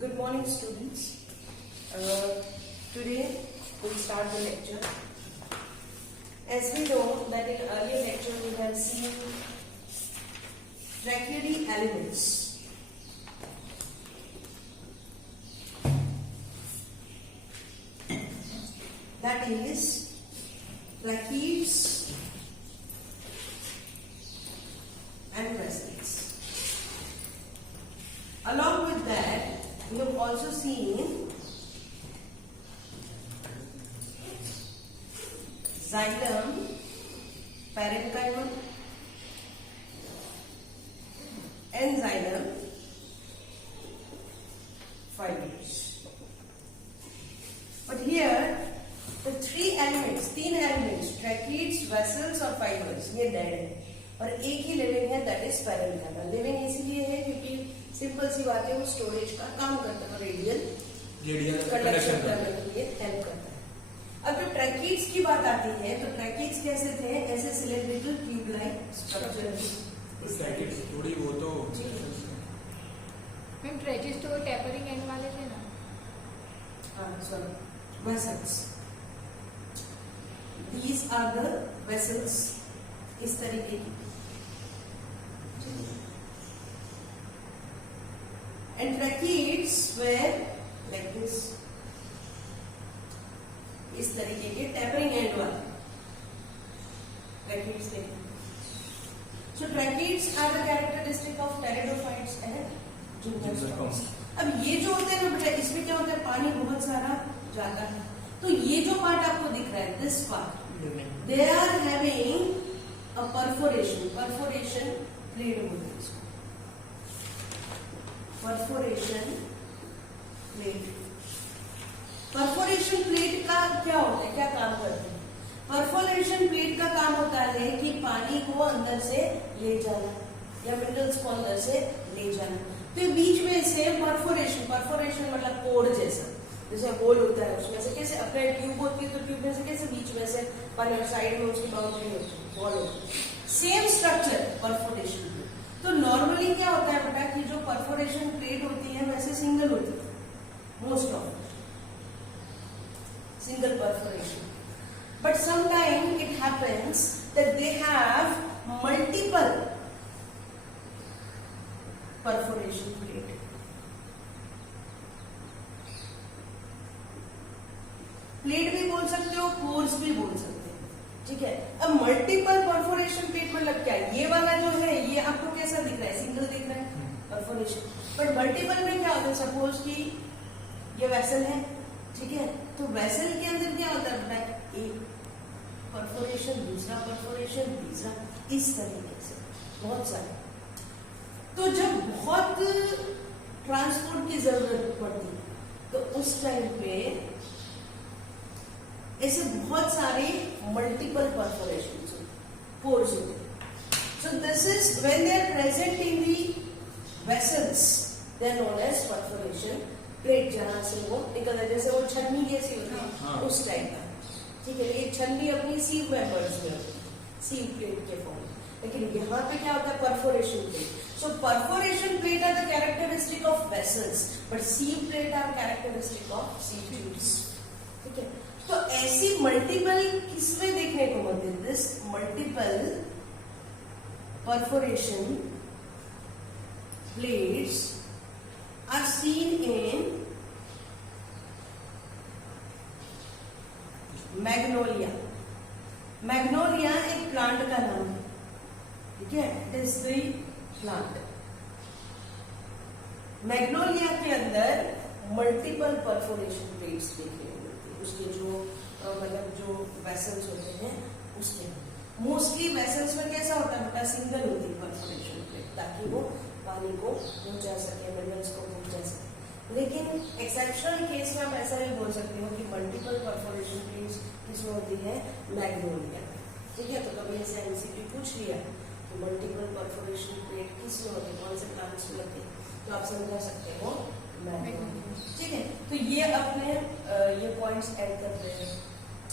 Good morning, students. Today we'll start the lecture. As we know that in earlier lecture we have seen tracheary elements. That is tracheids and vessels. Along with that, we have also seen xylem, parenchyma, and xylem fibers. But here, the तीन elements, tracheids, vessels और fibers, ये dead है और एक ही living है, that is parenchyma. Living इसलिए है क्योंकि सिंपल सी बात है, वो स्टोरेज का काम करता है, रेडियल कंडक्शन करने के लिए हेल्प करता है। अब जब ट्रैकीड्स की बात आती है तो ट्रैकीड्स कैसे थे? ऐसे सिलेंड्रिकल ट्यूब लाइक स्ट्रक्चर। थोड़ी वो तो मैम ट्रैकीड्स तो टेपरिंग एंड वाले थे ना? हाँ, sorry, vessels. These are the vessels, इस तरीके की। And tracheids were like this, इस तरीके के tapering end वाले tracheids थे। So tracheids are the characteristic of pteridophytes and gymnosperms। अब ये जो होते हैं ना बेटा, इसमें क्या होता है, पानी बहुत सारा जाता है, तो ये जो पार्ट आपको दिख रहा है, this part, they are having a perforation plate बोलते हैं इसको, परफोरेशन प्लेट। परफोरेशन प्लेट का क्या होता है, क्या काम करते हैं? परफोरेशन प्लेट का काम होता है कि पानी को अंदर से ले जाना या मिनरल्स को अंदर से ले जाना। तो बीच में से परफोरेशन मतलब पोर जैसे होल होता है, उसमें से कैसे अपने ट्यूब होती है, तो ट्यूब में से कैसे बीच में से पानी और साइड में उसकी बाउंड्री होती है, वॉल होती है। Same structure perforation. तो नॉर्मली क्या होता है बेटा कि जो परफोरेशन प्लेट होती है वैसे सिंगल होती है, most of single perforation, but sometime it happens that they have multiple perforation plate. Plate भी बोल सकते हो, पोर्स भी बोल सकते हो, ठीक है। अब मल्टीपल परफोरेशन प्लेट मतलब क्या है? ये वाला जो है ये आपको कैसा दिख रहा है? सिंगल दिख रहा है परफोरेशन, पर मल्टीपल में क्या होता है? सपोज कि ये वेसल है, ठीक है, तो वेसल के अंदर क्या होता है? एक परफोरेशन, दूसरा परफोरेशन, तीसरा, इस तरीके से बहुत सारे। तो जब बहुत ट्रांसपोर्ट की जरूरत पड़ती है तो उस टाइम पे ऐसे बहुत सारे मल्टीपल परफोरेशंस पोर्स होते हैं। So this is when they are present in the vessels, they are known as perforation plate. जहां से वो निकलता है, जैसे वो छन्नी कैसी होती है उस टाइप का, ठीक है। ये छन्नी अपनी सीव मेंबर्स में होती है, सीव प्लेट के फॉर्म। लेकिन यहाँ पे क्या होता है? Perforation plate. So perforation plate are the characteristic of vessels, but sieve plate are characteristic of sieve tubes, ठीक है। तो ऐसी मल्टीपल किसमें देखने को मिलती है? This multiple perforation plates are seen in magnolia. Magnolia एक प्लांट का नाम है, ठीक है, it is the plant. Magnolia के अंदर मल्टीपल परफोरेशन प्लेट्स देखने उसके जो मतलब जो वेसल्स होते हैं उसके मोस्टली वेसल्स में कैसा होता है बेटा? सिंगल होती है परफोरेशन प्लेट, ताकि वो पानी को पहुंचा सके, मिनरल्स को पहुंचा सके। लेकिन एक्सेप्शनल केस में आप ऐसा भी बोल सकते हो कि मल्टीपल परफोरेशन प्लेट्स किसमें होती है? मैग्नोलिया, ठीक है। तो कभी ऐसे एमसीक्यू पूछ लिया कि मल्टीपल परफोरेशन प्लेट किसमें होती है, कौन से प्लांट्स में होती है, तो आप समझा सकते हो मैग्नोलिया, ठीक है। तो ये अपने ये पॉइंट्स ऐड कर रहे हैं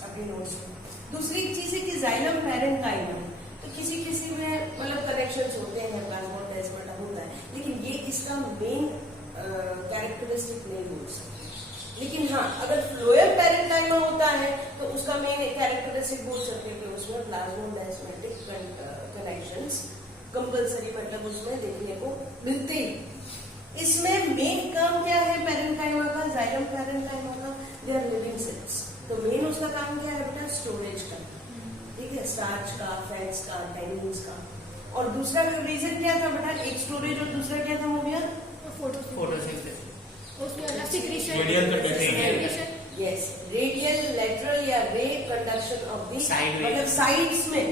अपने नोट्स में। दूसरी चीज है कि जाइलम पैरेंकाइमा, तो किसी किसी में मतलब कनेक्शंस होते हैं, प्लाज्मोडेस्माटा होता है, लेकिन ये इसका मेन कैरेक्टरिस्टिक लेकिन हाँ, अगर फ्लोएम पैरेंकाइमा होता है तो उसका मेन कैरेक्टरिस्टिक बोल सकते हैं कि उसमें प्लाज्मोडेस्मेटिक कनेक्शंस कंपल्सरी मतलब उसमें देखने को मिलते ही। इसमें मेन काम क्या है पैरेंकाइमा का, जाइलम पैरेंकाइमा का? They are living cells. तो मेन उसका काम क्या है बेटा? स्टोरेज का, ठीक है, स्टार्च का, फैट्स का, टैनिन्स का। और दूसरा रीजन क्या था बेटा? एक स्टोरेज और दूसरा क्या था हो गया? फोटोसिंथेसिस। उसमें अलग secretion, Radial conduction. Yes, radial, lateral या रे कंडक्शन ऑफ दी Side मतलब साइड्स में।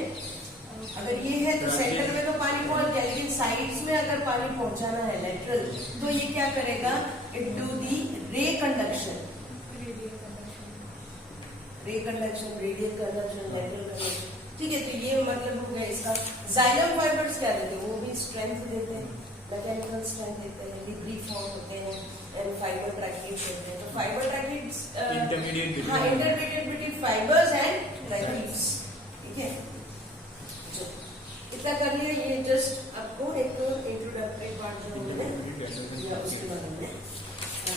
अगर ये है तो सेंटर में तो पानी पहुंच गया, लेकिन साइड्स में अगर पानी पहुंचाना है लेटरल, तो ये क्या करेगा? इट डू दी रे conduction, radial conduction, lateral conduction, ठीक है। तो ये मतलब हो गया इसका। जाइलम फाइबर्स क्या देते हैं? वो भी स्ट्रेंथ देते हैं, मैकेनिकल स्ट्रेंथ देते हैं, डिब्री फॉर्म होते हैं एंड फाइबर ट्रैकिड्स होते हैं। तो fibre tracheids intermediate between fibres and tracheids, ठीक है। इतना कर लिया, ये जस्ट आपको एक इंट्रोडक्टरी पार्ट जो मैंने या उसके बारे में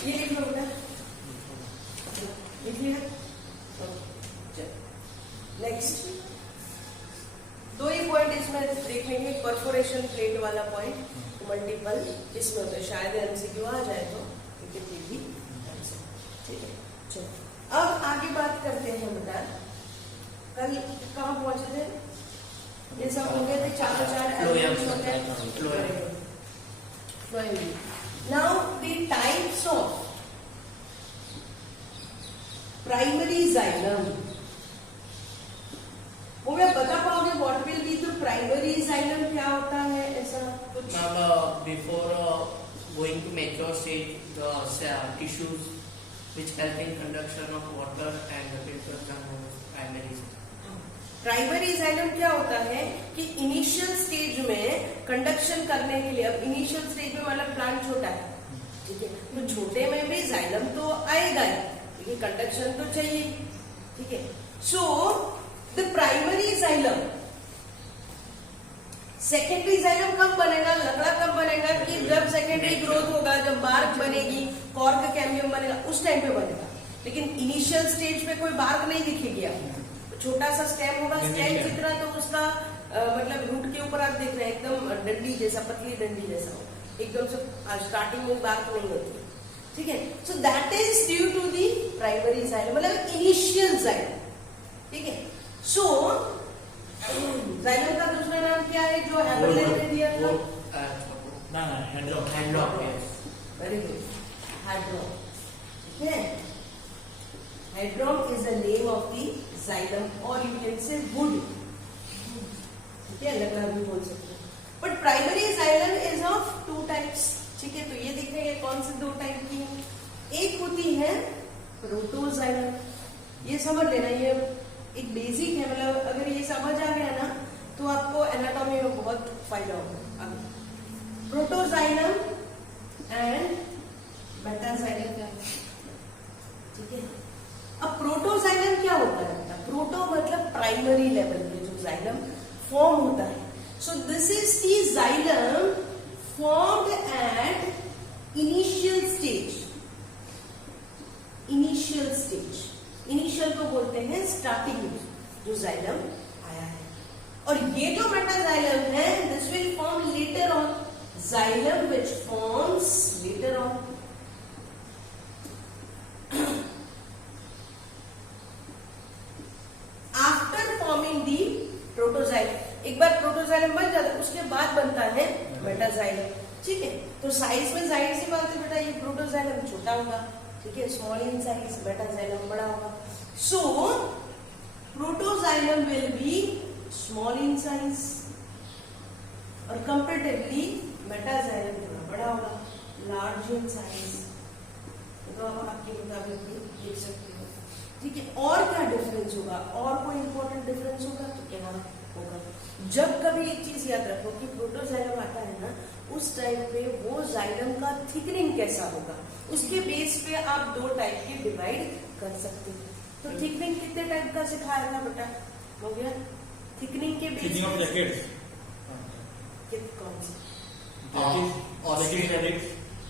ये लिख लो बेटा, लिख लिया। नेक्स्ट दो ही पॉइंट इसमें देख लेंगे, परफोरेशन प्लेट वाला पॉइंट, मल्टीपल इसमें होता है, शायद एमसीक्यू आ जाए तो भी आंसर, ठीक है। चलो अब आगे बात करते हैं बेटा, कल कहाँ पहुंचे थे? ये सब हो गए थे, चार एलिमेंट्स होते हैं। Now the types of primary xylem, वो मैं बता पाओगे what will be the primary xylem? क्या होता है ऐसा कुछ? Before going to mature stage, the tissues which help in conduction of water and the filters are known as primary. Primary xylem क्या होता है कि इनिशियल स्टेज में कंडक्शन करने के लिए, अब इनिशियल स्टेज में मतलब प्लांट छोटा है, ठीक है, तो छोटे में भी जाइलम तो आएगा ही, ठीक है, कंडक्शन तो चाहिए, ठीक है। So the primary xylem, secondary xylem कब बनेगा? लकड़ा कब बनेगा? कि जब सेकेंडरी ग्रोथ होगा, जब बार्क बनेगी, कॉर्क कैम्बियम बनेगा, उस टाइम पे बनेगा। लेकिन इनिशियल स्टेज पे कोई बार्क नहीं दिखेगी आपको, छोटा सा स्टेम होगा, स्टेम जितना तो उसका मतलब रूट के ऊपर आप देख रहे हैं एकदम डंडी जैसा, पतली डंडी जैसा हो, एकदम से स्टार्टिंग में बार्क नहीं होती, ठीक है। So that is due to the primary xylem, मतलब इनिशियल जाइलम, ठीक है। सो जाइलम का दूसरा नाम क्या है जो हैमरलैंड ने दिया था? ना हेडलॉक, वेरी गुड, हेडलॉक, ठीक है। Headlock is the name of the xylem or you can say wood, ठीक है, लकड़ा भी बोल सकते हैं। But primary xylem is of two types, ठीक है। तो ये दिख रही है कौन से दो टाइप की है? एक होती है प्रोटोजाइलम, ये समझ लेना, ये एक बेसिक है, मतलब अगर ये समझ आ गया ना तो आपको एनाटॉमी में बहुत फायदा होगा। प्रोटोजाइलम एंड मेटाजाइलम, ठीक है। अब प्रोटोजाइलम क्या होता है? प्रोटो मतलब प्राइमरी लेवल पे जो जाइलम फॉर्म होता है। So this is the xylem formed at initial stage. Initial stage, initial को बोलते हैं स्टार्टिंग में जो जाइलम आया है। और ये जो मेटाजाइलम है, this will form later on, xylem which forms later on. Protoxylem, एक बार प्रोटोजाइलम बन जाता है उसके बाद बनता है मेटाजाइलम, ठीक है। तो साइज में जाहिर सी बात है बेटा, ये प्रोटोजाइलम छोटा होगा, ठीक है, स्मॉल इन साइज, मेटाजाइलम बड़ा होगा। So protoxylem will be small in size और कंपेरेटिवली मेटाजाइलम थोड़ा बड़ा होगा, लार्ज इन साइज। तो आप आपके मुताबिक भी देख सकते हो, ठीक है। और क्या डिफरेंस होगा? और कोई इंपॉर्टेंट डिफरेंस होगा तो क्या होगा? जब कभी एक चीज याद रखो कि प्रोटोजाइलम आता है ना, उस टाइम पे वो जाइलम का थिकनिंग कैसा होगा, उसके बेस पे आप दो टाइप के डिवाइड कर सकते हैं। तो थिकनिंग कितने टाइप का सिखाया था बेटा? हो गया थिकनिंग के बेस पे कौन सी?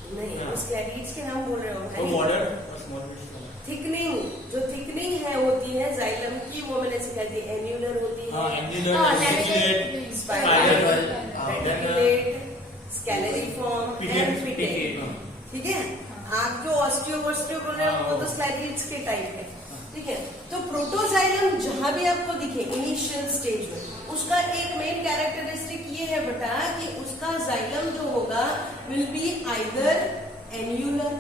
नहीं, नहीं, उसके एडिट्स के नाम बोल रहे हो वो मॉडर्न small fish. थिकनिंग, जो थिकनिंग है होती है जाइलम की, वो मैंने सिखाई थी, एन्यूलर होती है, Angular, हाँ, reticulate, laminate, spiral, reticulate, scalariform and pitted. हाँ. ठीक है, आप जो ऑस्टियोबोन है वो तो स्लाइडिड्स के टाइप है। ठीक है, तो प्रोटोजाइलम जहां भी आपको दिखे इनिशियल स्टेज में, उसका एक मेन कैरेक्टरिस्टिक ये है बेटा कि उसका जाइलम जो होगा विल बी आइदर एन्यूलर,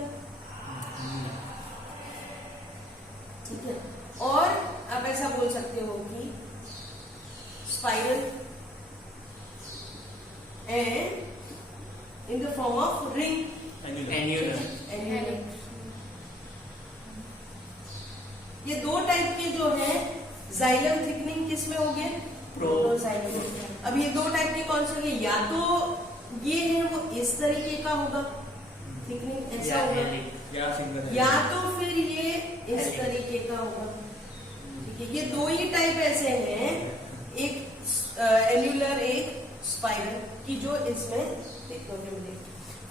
ठीक है, और आप ऐसा बोल सकते हो कि spiral and in the form of ring Angular. Annular. ये दो टाइप के जो है जाइलम थिकनिंग किस में हो गए? प्रोटोजाइलम। अब ये दो टाइप के कौन से होंगे? या तो ये है वो इस तरीके का होगा थिकनिंग, ऐसा होगा, या तो फिर ये इस तरीके का होगा। ठीक है, ये दो ही टाइप ऐसे हैं, एक एन्यूलर एक स्पाइरल की, जो इसमें देखोगे मिलेगी।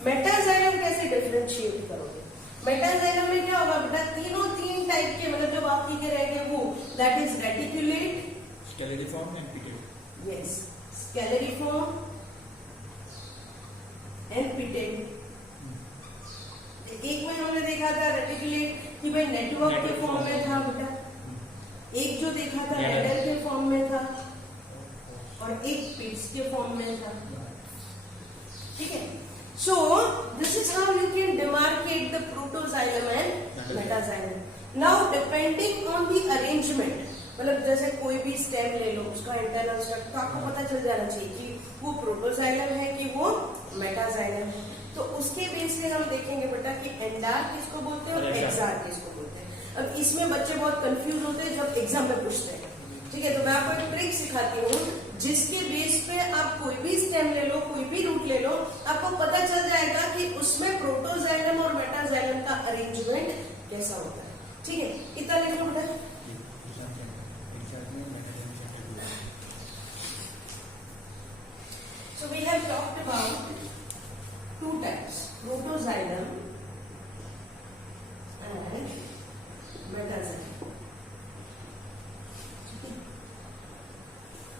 मेटाजाइलम कैसे डिफरेंशिएट करोगे? मेटाजाइलम में क्या होगा बेटा? तीन टाइप के, मतलब जो बाकी के रहेंगे वो, that is reticulate, Scalariform and pitate. Yes, scalariform and pitted. एक में हमने देखा था रेटिकुलेट कि भाई नेटवर्क के फॉर्म में था बेटा, एक जो देखा था मेडल के फॉर्म में था, और एक पिट्स के फॉर्म में था। ठीक है, so this is how you can demarcate the protoxylem and metaxylem. Now depending on the arrangement, मतलब जैसे कोई भी स्टेम ले लो, उसका इंटरनल स्ट्रक्चर तो आपको पता चल जाना चाहिए कि वो प्रोटोजाइलम है कि वो मेटाजाइलम है। तो उसके बेस पे हम देखेंगे बेटा कि एंडार किसको बोलते हैं और एक्सार किसको बोलते हैं। अब इसमें बच्चे बहुत कंफ्यूज होते हैं जब एग्जाम में पूछते हैं। ठीक है, तो मैं आपको एक ट्रिक सिखाती हूँ जिसके बेस पे आप कोई भी स्टेम ले लो, कोई भी रूट ले लो, आपको पता चल जाएगा कि उसमें प्रोटोजाइलम और मेटाजाइलम का अरेंजमेंट कैसा होता है। ठीक है, कितना लिखो बेटा? So we have talked about two types, protoxylem and metaxylem.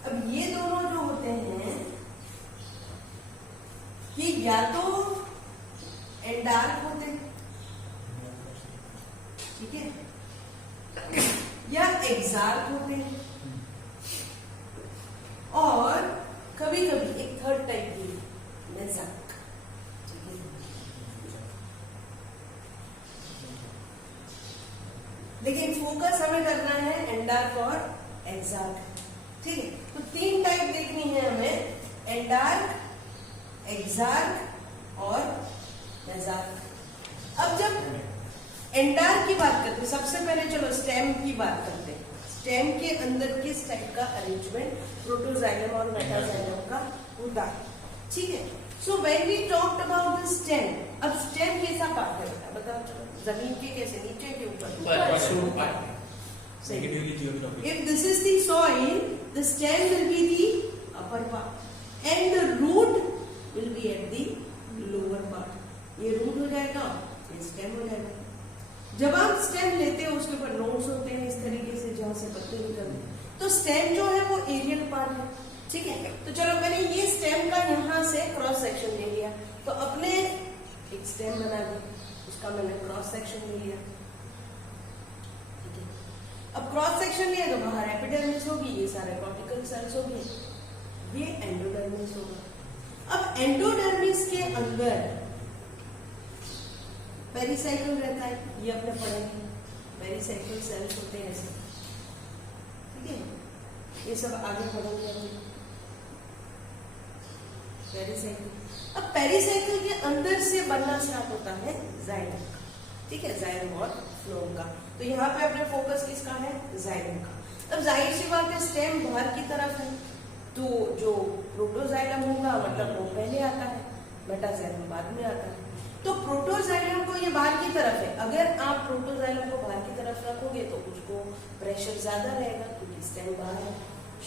अब ये दोनों जो होते हैं ये या तो एंडार्क होते हैं, ठीक है, या एक्सार्क होते हैं, और कभी कभी एक थर्ड टाइप की मेजार्क। लेकिन फोकस हमें करना है एंडार्क और एक्सार्क। ठीक है, तो तीन टाइप देखनी है हमें, एंडार्क, एक्सार्क और मेजार्क। अब जब एंडार्क की बात करते हैं, सबसे पहले चलो स्टेम की बात करते हैं। स्टेम के अंदर किस टाइप का अरेंजमेंट प्रोटोजाइलम और मेटाजाइलम का होता है। ठीक है, so when we talked about the stem, अब स्टेम कैसा पार्ट है बेटा? बताओ चलो, जमीन के कैसे, नीचे के ऊपर? Negatively geographic. If this is the soil, the stem will be the upper part and the root will be at the lower part. ये root हो जाएगा, ये stem हो जाएगा। जब आप stem लेते हो उसके ऊपर nodes होते हैं इस तरीके से जहाँ से पत्ते निकलते हैं, तो stem जो है वो aerial part है। ठीक है, तो चलो मैंने ये stem का यहाँ से क्रॉस सेक्शन ले लिया, तो अपने एक stem बना दी, उसका मैंने क्रॉस सेक्शन ले लिया। अब क्रॉस सेक्शन लिया तो बाहर एपिडर्मिस होगी, ये सारे कॉर्टिकल सेल्स होंगे, ये एंडोडर्मिस होगा। अब एंडोडर्मिस के अंदर पेरिसाइकिल रहता है, ये अपने पढ़ेंगे, पेरिसाइकिल सेल्स होते हैं ऐसे। ठीक है, ये सब आगे पढ़ेंगे अभी। पेरिसाइकिल, अब पेरिसाइकिल के अंदर से बनना स्टार्ट होता है जाइलम। ठीक है, जाइलम और फ्लोएम का। तो यहाँ पे अपने फोकस किसका है? जाइलम का। अब जाहिर सी बात है स्टेम बाहर की तरफ है, तो जो प्रोटोजाइलम होगा मतलब वो पहले आता है, मेटाजाइलम बाद में आता है। तो प्रोटोजाइलम को ये बाहर की तरफ है, अगर आप प्रोटोजाइलम को बाहर की तरफ रखोगे तो उसको प्रेशर ज्यादा रहेगा क्योंकि स्टेम बाहर है,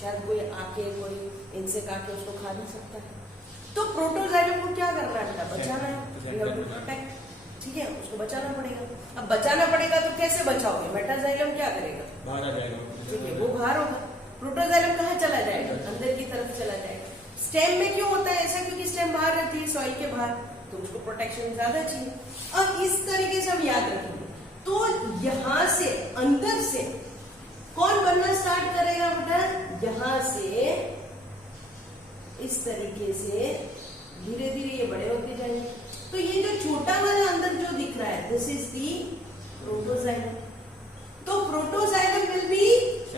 शायद कोई आके कोई इंसेक्ट आके उसको खा नहीं सकता है। तो प्रोटोजाइलम को क्या करना है? बचाना है, प्रोटेक्ट। ठीक है, उसको बचाना पड़ेगा। अब बचाना पड़ेगा तो कैसे बचाओगे? मेटाजाइलम क्या करेगा? बाहर आ जाएगा। ठीक है, वो बाहर होगा। प्रोटोजाइलम कहाँ चला जाएगा? अंदर की तरफ चला जाएगा। स्टेम में क्यों होता है ऐसा? क्योंकि स्टेम बाहर रहती है, सॉइल के बाहर, तो उसको प्रोटेक्शन ज्यादा चाहिए। अब इस तरीके से हम याद रखेंगे। तो यहां से अंदर से कौन बनना स्टार्ट करेगा बेटा? यहां से इस तरीके से धीरे धीरे ये बड़े होते जाएंगे। तो ये जो छोटा वाला अंदर जो दिख रहा है, दिस इज दी प्रोटोजाइलम। तो protoxylem will be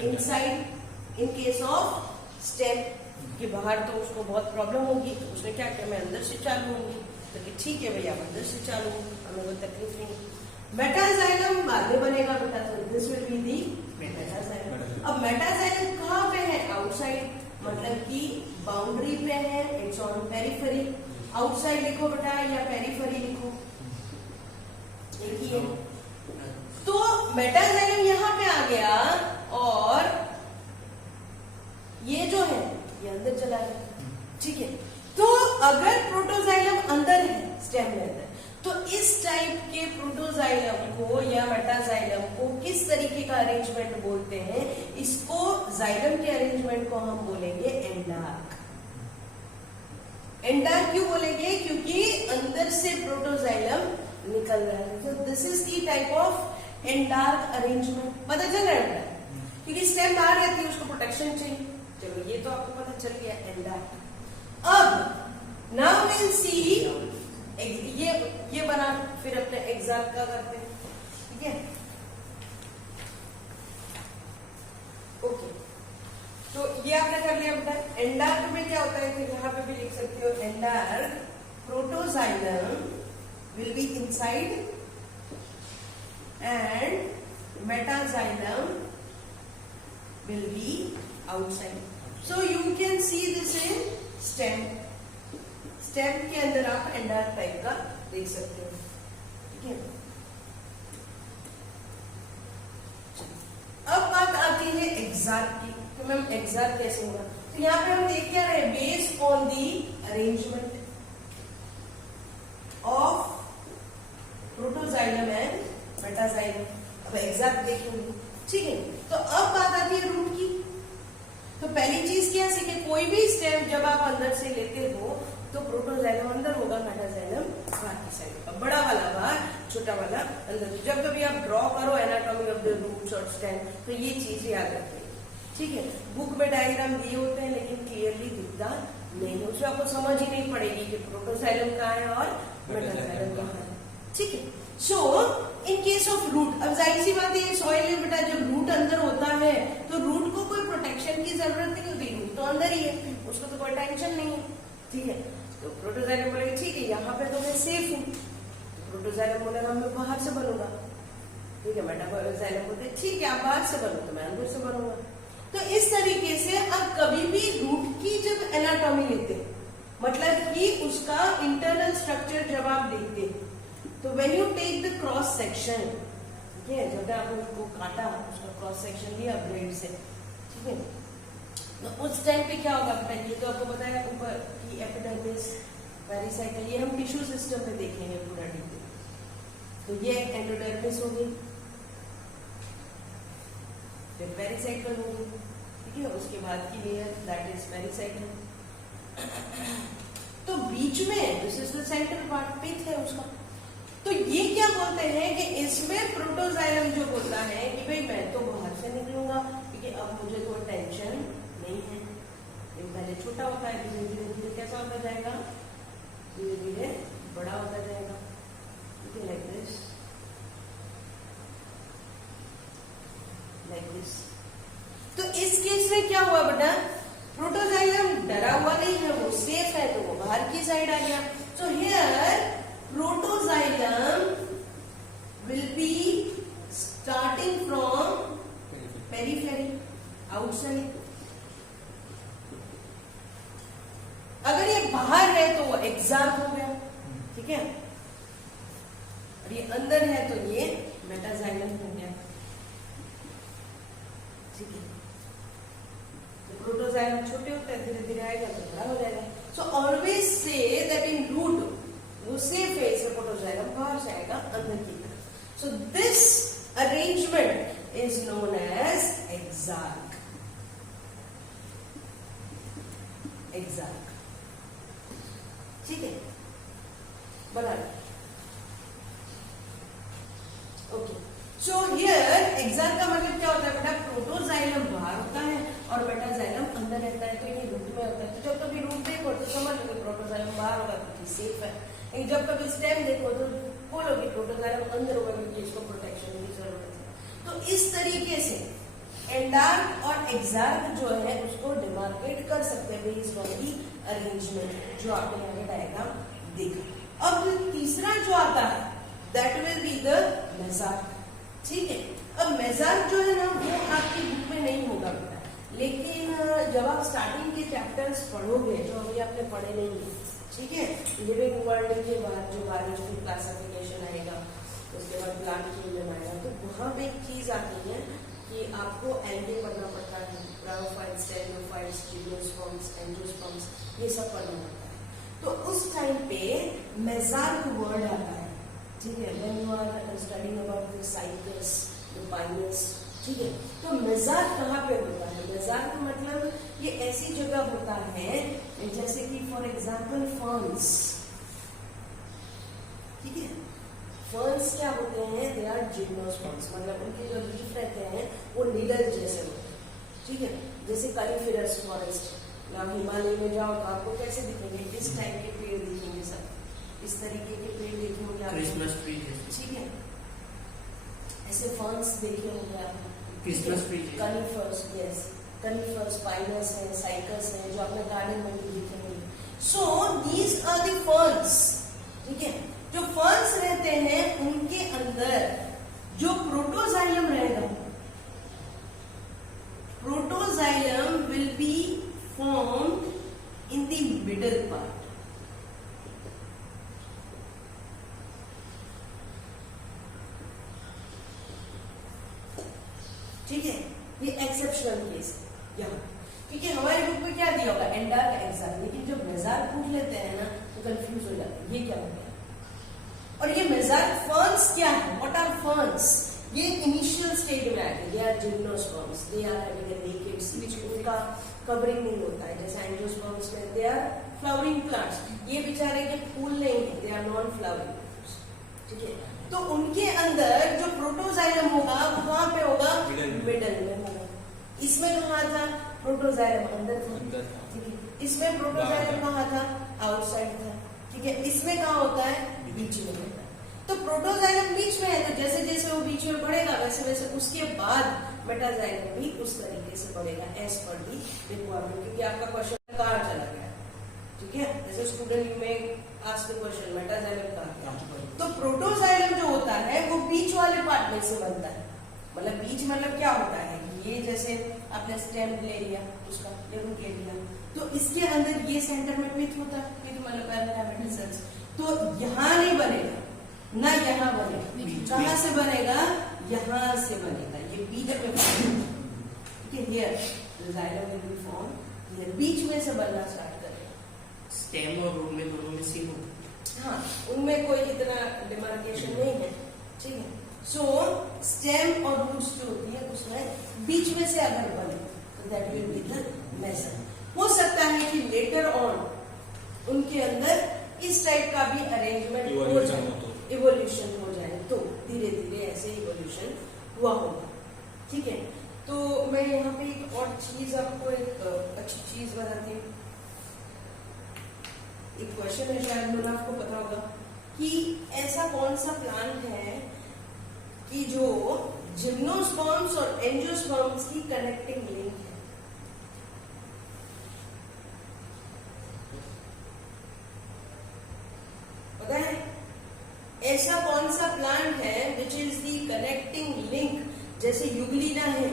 inside in case of stem. कि बाहर तो उसको बहुत प्रॉब्लम होगी, तो उसने क्या किया, मैं अंदर से चालू होंगी। तो ठीक है भैया, अंदर से चालू होंगी, हमें कोई तकलीफ नहीं। मेटाजाइलम बाद में बनेगा बेटा, तो this will be the metaxylem. अब मेटाजाइलम कहाँ पे है? आउटसाइड, मतलब कि बाउंड्री पे है, इट्स ऑन पेरिफेरी। आउटसाइड लिखो बेटा या पेरिफेरी लिखो, एक ही है। तो मेटाजाइलम यहाँ पे आ गया और ये जो है ये अंदर चला गया। ठीक है, तो अगर प्रोटोजाइलम अंदर है, स्टेम में अंदर, तो इस टाइप के प्रोटोजाइलम को या मेटाजाइलम को किस तरीके का अरेंजमेंट बोलते हैं? इसको जाइलम के अरेंजमेंट को हम बोलेंगे एंडार्क। एंडार्क क्यों बोलेंगे? क्योंकि अंदर से प्रोटोजाइलम निकल रहा है। तो this is the type of एंडार्क arrangement. पता चल रहा है? क्योंकि स्टेम बाहर रहती है, उसको प्रोटेक्शन चाहिए। चलो ये तो आपको पता चल गया एंडार्क। अब नाउ विल सी ये बना, फिर अपने एग्जैक्ट का करते हैं। ठीक है, ओके, तो ये आपने कर लिया बेटा। एंडार्क में क्या होता है, फिर यहाँ पे भी लिख सकते हो एंडार्क protoxylem will be inside and metaxylem will be outside. So you can see this in stem. Stem के अंदर आप एंडार्क टाइप का देख सकते हो। ठीक है, अब बात आती है एग्जैक्ट की। तो मैम एग्जैक्ट कैसे होगा? तो यहाँ पे हम देख क्या रहे हैं? Based on the arrangement of protoxylem and metaxylem. अब एग्जैक्ट देखेंगे। ठीक है, तो अब बात आती है रूट की। तो पहली चीज क्या सीखे? कोई भी स्टेम जब आप अंदर से लेते हो तो प्रोटोजाइलम अंदर होगा, मेटाजाइलम बाहर की साइड। अब बड़ा वाला बाहर, छोटा वाला अंदर। जब कभी आप ड्रॉ करो एनाटॉमी ऑफ द रूट्स और स्टेम, तो ये चीज याद रखिए। ठीक है, बुक में डायग्राम दिए होते हैं लेकिन क्लियरली दिखता नहीं, उसमें आपको समझ ही नहीं पड़ेगी कि प्रोटोजाइलम कहाँ है और मेटाजाइलम कहाँ है। ठीक है, सो इन केस ऑफ रूट, अब जाहिर सी बात है सॉइल में बेटा जब रूट अंदर होता है तो रूट को कोई प्रोटेक्शन की जरूरत नहीं होती, रूट तो अंदर ही है, उसको तो कोई टेंशन नहीं है। ठीक है, तो प्रोटोजाइलम बोलेगा ठीक है यहाँ पे तो मैं सेफ हूँ, तो प्रोटोजाइलम बोलेगा मैं बाहर से बनूंगा। ठीक है, मेटाजाइलम बोलते ठीक है आप बाहर से बनो, तो मैं अंदर से बनूंगा। तो इस तरीके से अब कभी भी रूट की जब एनाटॉमी लेते मतलब कि उसका इंटरनल स्ट्रक्चर जब आप देखते तो when you take the cross section, ठीक है, जब आपने उसको काटा उसका क्रॉस सेक्शन लिया ब्लेड से, ठीक है, तो उस टाइम पे क्या होगा? ये तो आपको पता है ऊपर की एपिडर्मिस, पेरिसाइकल, ये हम टिश्यू सिस्टम में देखेंगे पूरा डिटेल। तो ये एंडोडर्मिस हो गई, फिर पेरिसाइकल हो गई, ठीक है, उसके बाद की लेयर दैट इज पेरिसाइकल। तो बीच में this is the central part, pith है उसका। तो ये क्या बोलते हैं कि इसमें प्रोटोजाइलम जो बोलता है कि भाई मैं तो बाहर से निकलूंगा क्योंकि अब मुझे कोई टेंशन नहीं है। ये पहले छोटा होता है, धीरे धीरे धीरे कैसा होता जाएगा, धीरे धीरे बड़ा होता जाएगा। ठीक है, लाइक दिस, लाइक दिस। तो इस केस में क्या हुआ बेटा? प्रोटोजाइलम डरा हुआ नहीं है, वो सेफ है, तो वो बाहर की साइड आ गया। So here protoxylem will be starting from periphery, outside. अगर ये बाहर है तो वो एक्सार्क हो गया, ठीक है, और ये अंदर है तो ये मेटाजाइलम हो गया। ठीक है, तो प्रोटोजाइलम छोटे होते हैं, धीरे धीरे आएगा तो बड़ा हो जाएगा। So always say that in root दूसरे फेज में प्रोटोजाइलम बाहर जाएगा अंदर की तरफ। So this arrangement is known as exarch. Exarch, ठीक है, बना ओके। सो हियर एग्जार्क का मतलब क्या होता है बेटा, प्रोटोजाइलम बाहर होता है और मेटाजाइलम अंदर रहता है, तो ये रूट में होता है। तो जब कभी रूट देखो तो समझ लो प्रोटोजाइलम बाहर होगा क्योंकि सेफ है, लेकिन जब कभी स्टेम देखो तो बोलो कि प्रोटोजाइलम अंदर होगा क्योंकि इसको प्रोटेक्शन की जरूरत है। तो इस तरीके से एंडार्क और एग्जार्क जो है उसको डिमार्केट कर सकते हैं बेस्ड ऑन दी अरेंजमेंट जो आपने यहाँ डायग्राम देखा। अब तीसरा जो आता है दैट विल बी द मेजार्क, ठीक है। अब मेजार्क जो है ना वो आपकी बुक में नहीं होगा बेटा, लेकिन जब आप स्टार्टिंग के चैप्टर्स पढ़ोगे जो अभी आपने पढ़े नहीं है, ठीक है, लिविंग वर्ल्ड के बाद जो बायोलॉजिकल क्लासिफिकेशन आएगा, उसके बाद प्लांट किंगडम आएगा, तो वहां पे एक चीज आती है कि आपको एंटी पढ़ना पड़ता है, ब्रायोफाइट्स, टेरिडोफाइट्स, जिम्नोस्पर्म्स, एंजियोस्पर्म्स, ये सब पढ़ना पड़ता है। तो उस टाइम पे मेजार्क वर्ड आता है, ठीक है, when you are studying about the cycas, the pinus, ठीक है। तो मेजार्क कहाँ पे होता है? मेजार्क मतलब ये ऐसी जगह होता है जैसे कि फॉर एग्जाम्पल फर्न्स, ठीक है। फर्न्स क्या होते हैं? दे आर जिम्नोस्पर्म्स, मतलब उनके जो लीफ रहते हैं वो नीडल जैसे होते हैं, ठीक है। जैसे कॉनिफेरस फॉरेस्ट, आप हिमालय में जाओ तो आपको कैसे दिखेंगे? इस टाइप के पेड़ दिखेंगे, सब इस तरीके के पेड़ देखेंगे आप, क्रिसमस ट्री, ठीक है। ऐसे फर्न्स देखे होंगे आप, Christmas tree, conifers, yes, conifers, pinus है, साइकस है, जो अपने गार्डन में भी दिखेंगे। So these are the ferns, ठीक है। जो फर्न्स रहते हैं उनके अंदर जो प्रोटोजाइलम रहेगा, protoxylem will be formed in the middle part, ठीक है। ये एक्सेप्शनल केस है यहाँ, क्योंकि हमारे बुक में क्या दिया होगा? एंडार्क, एग्जार्क, लेकिन जब मेजार्क पूछ लेते हैं ना तो कंफ्यूज हो जाते हैं, ये क्या हो गया। और ये मेजार्क फर्न्स क्या है? What are ferns? ये इनिशियल स्टेज में आते हैं, they are gymnosperms, they are having a naked seed, उनका कवरिंग नहीं होता है, जैसे एंजियोस्पर्म्स में दे आर फ्लावरिंग प्लांट्स, ये बेचारे के फूल नहीं है, दे आर नॉन फ्लावरिंग, ठीक है। तो उनके अंदर जो प्रोटोजाइलम होगा वो कहाँ पे होगा? मिडल में होगा। इसमें कहाँ था? प्रोटोजाइलम अंदर था, ठीक है। इसमें प्रोटोजाइलम कहाँ था? आउटसाइड था, ठीक है। इसमें कहाँ होता है? बीच में होता है। तो प्रोटोजाइलम बीच में है, तो जैसे जैसे वो बीच में बढ़ेगा वैसे वैसे उसके बाद मेटाजाइलम भी उस तरीके से बढ़ेगा एज पर दी रिक्वायरमेंट, क्योंकि आपका क्वेश्चन कहाँ चला गया, ठीक है। जैसे स्टूडेंट यू में आस्क द क्वेश्चन मेटाजाइलम कहाँ गया, तो प्रोटोजाइलम जो होता है वो बीच वाले पार्ट में से बनता है। मतलब बीच मतलब क्या होता है? ये जैसे आपने स्टेम ले लिया, उसका लेवल ले लिया, तो इसके अंदर ये सेंटर में पिथ होता है, पिथ मतलब पैरामेटामेटल सेल्स, तो यहाँ नहीं बनेगा ना यहाँ बनेगा, कहाँ से बनेगा? यहाँ से बनेगा, ये बीच में बनेगा, ठीक है। Here xylem will be form, here बीच में से बनना स्टार्ट करेगा। स्टेम और रूट में दोनों में सेम होता है, हाँ, उनमें कोई इतना डिमार्केशन नहीं है, ठीक है। सो स्टेम और रूट्स जो होती है उसमें बीच में से अगर बने तो that will be the major. हो सकता है कि लेटर ऑन उनके अंदर इस टाइप का भी अरेंजमेंट हो जाए, इवोल्यूशन हो जाए, तो धीरे धीरे ऐसे इवोल्यूशन हुआ होगा, ठीक है। तो मैं यहाँ पे एक और चीज आपको एक अच्छी चीज बताती हूँ। एक क्वेश्चन है, शायद मुझे आपको पता होगा कि ऐसा कौन सा प्लांट है कि जो जिम्नोस्पर्म्स और एंजियोस्पर्म्स की कनेक्टिंग लिंक है? पता है ऐसा कौन सा प्लांट है which is the connecting link? जैसे युगलीना है,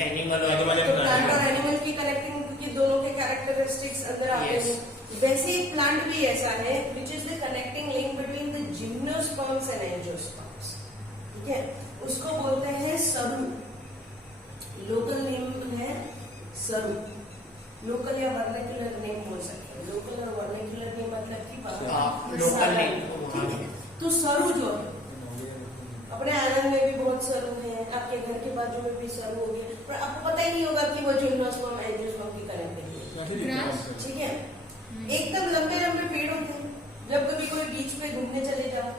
एनिमल तो प्लांट और एनिमल की कनेक्टिंग, क्योंकि दोनों के कैरेक्टरिस्टिक्स अंदर आते हैं, वैसे ही प्लांट भी ऐसा है which is the connecting link between the gymnosperms and angiosperms, ठीक है। उसको बोलते हैं सरू, लोकल नेम है सरू, लोकल या वर्नाक्युलर नेम बोल सकते हैं। लोकल और वर्नाक्युलर नेम मतलब कि लोकल ठीक है। तो सरु जो है, अपने आनंद में भी बहुत सरु है, आपके घर के बाजू में भी सरु हो गया, पर आपको पता ही नहीं होगा कि वो जिम्नोस्पर्म एंजियोस्पर्म की कनेक्टिंग है। ठीक है, एकदम लंबे लंबे पेड़ होते हैं। जब कभी कोई बीच पे घूमने चले जाओ,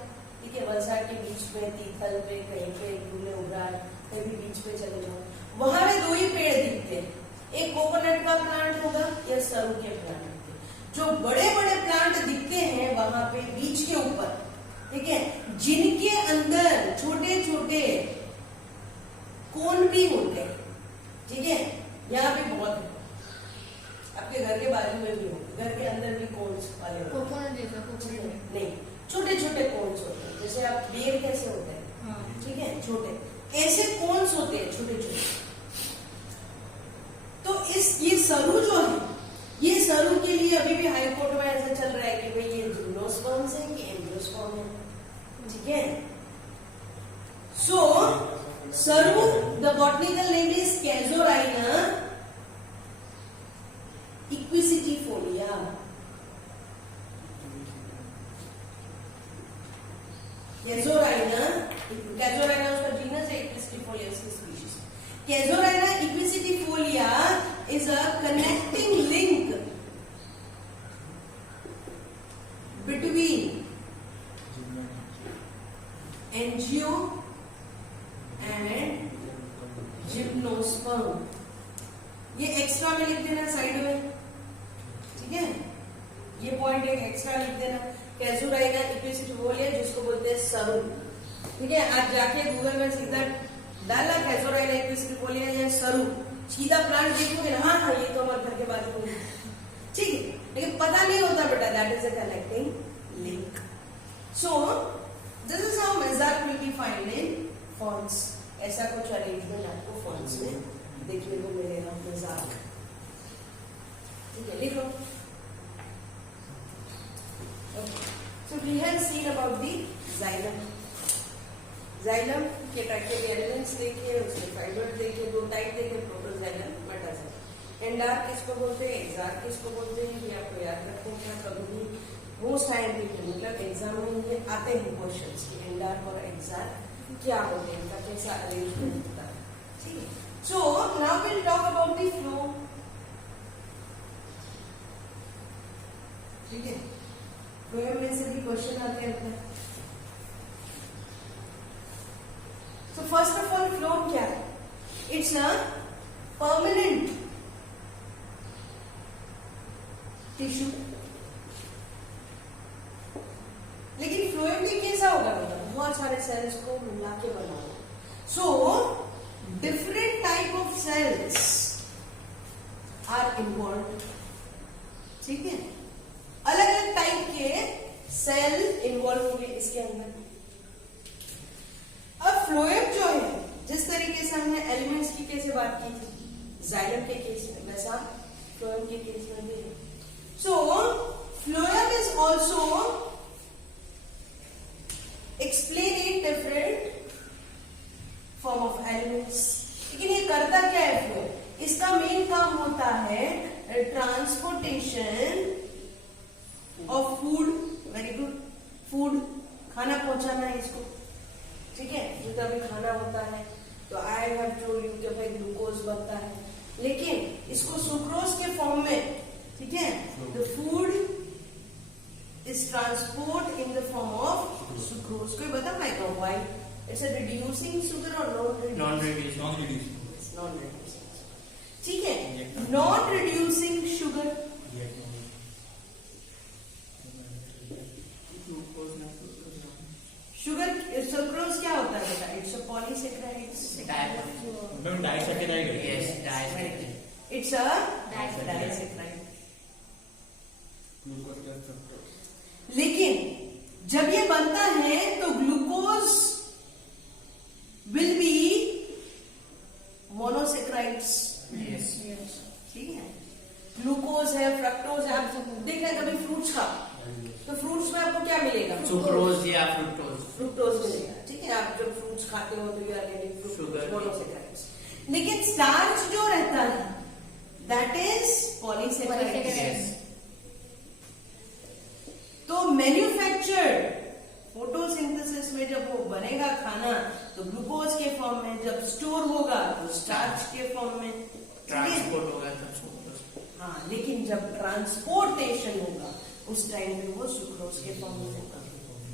ठीक है, वलसाड के बीच में, तीथल पे, कहीं पे घूमने उबरार, कहीं बीच पे चले जाओ, वहां में दो ही पेड़ दिखते हैं, एक कोकोनट का प्लांट होगा या सरु के प्लांट होंगे। जो बड़े बड़े प्लांट दिखते हैं वहां पे बीच के ऊपर, ठीक है, जिनके अंदर छोटे छोटे कोन भी होते हैं, ठीक है, यहाँ पे बहुत है, आपके घर के बाजू में भी होंगे, घर के अंदर भी कोन्स वाले होते हैं। कोकोनट जैसा कोकोनट नहीं, छोटे छोटे कोन्स होते हैं, जैसे आप बेर कैसे होते हैं, ठीक है, छोटे ऐसे कोन्स होते हैं, छोटे छोटे। तो ये सरु जो है, ये सरु के लिए अभी भी हाई कोर्ट में ऐसा चल रहा है कि भाई ये जिम्नोस्पर्म है कि एंजियोस्पर्म है, ठीक है। सो सरु, the botanical name is Casuarina equisetifolia. Casuarina उसका जीनस है, इक्विसिटिफोलिया उसकी species. Casuarina equisetifolia is a connecting link between angio and gymnosperm. ये एक्स्ट्रा में लिख देना साइड में, ठीक है, ये पॉइंट एक एक्स्ट्रा लिख देना। कैजोराइना इक्विसिटिफोलिया जिसको बोलते हैं सरु, ठीक है। आप जाके गूगल में सीधा डाला कैजोराइना इक्विसिटिफोलिया या सरु, सीधा प्लांट देखोगे ना, हाँ हाँ ये तो हमारे घर के बाजू में, ठीक है, लेकिन पता नहीं होता बेटा, that is a connecting link. So this is how major will be find in fonts. ऐसा कुछ अरेंजमेंट आपको फॉन्ट्स में देखने को मिलेगा, मेजार, ठीक है, लिखो। So we have seen about the xylem. Xylem के ट्रैक्टिव एलिमेंट्स देखे, उसके फाइबर देखे, दो टाइप देखे, प्रोटोजाइलम, मेटाजाइलम। एंडार किसको बोलते हैं, एक्जार किसको बोलते हैं, ये आपको याद रखना। कभी भी मोस्ट टाइम मतलब एग्जाम में ये आते हैं क्वेश्चंस कि एंडार और एक्जार क्या होते हैं, इनका कैसा अरेंजमेंट होता है, ठीक है। So now will talk about the flow, ठीक है। फ्लोएम में से भी क्वेश्चन आते हैं अपने। So first of all, phloem क्या है? It's a permanent tissue. लेकिन फ्लोएम भी कैसा होगा बेटा? बहुत सारे सेल्स को मिला के बना हुआ। So different type of cells are involved. ठीक है, अलग अलग टाइप के सेल इन्वॉल्व होंगे इसके अंदर। अब फ्लोएम जो है, जिस तरीके से हमने एलिमेंट्स की कैसे बात की थी जाइलम के केस में, वैसा फ्लोएम के केस में भी है। So phloem is also explain in different form of elements. लेकिन ये करता क्या है फ्लोएम? इसका मेन काम होता है transportation of food, very good, food, खाना पहुंचाना है इसको, ठीक है। जो कभी खाना होता है तो आई हैव टोल्ड यू कि भाई ग्लूकोज बनता है, लेकिन इसको सुक्रोज के फॉर्म में, ठीक है, the food is transport in the form of sucrose. कोई बता पाएगा why? It's a reducing sugar और नॉन रिड्यूसिंग, ठीक है, non reducing sugar. Sugar sucrose क्या होता है बेटा? It's a polysaccharides, disaccharide, Yes, disaccharide. It's a disaccharide. लेकिन जब ये बनता है तो glucose will be monosaccharides, Yes. ठीक है। ग्लूकोज है, फ्रक्टोज है। आप देख रहे हैं कभी फ्रूट्स खा, तो फ्रूट्स में आपको क्या मिलेगा? सुक्रोज या फ्रुक्टोज, फ्रुक्टोज मिलेगा, ठीक है। आप जब फ्रूट्स खाते हो तो you are getting Sugar. Monosaccharides. लेकिन स्टार्च जो रहता है, दैट इज पॉलीसेकेराइड। Yes. तो मैन्युफैक्चर्ड फोटोसिंथेसिस में जब वो बनेगा खाना तो ग्लूकोज के फॉर्म में, जब स्टोर होगा तो स्टार्च के फॉर्म में, ठीक है? ट्रांसपोर्ट होगा तब सुक्रोज। हाँ, लेकिन जब ट्रांसपोर्टेशन होगा उस टाइम पे वो सुक्रोज के फॉर्म में होगा,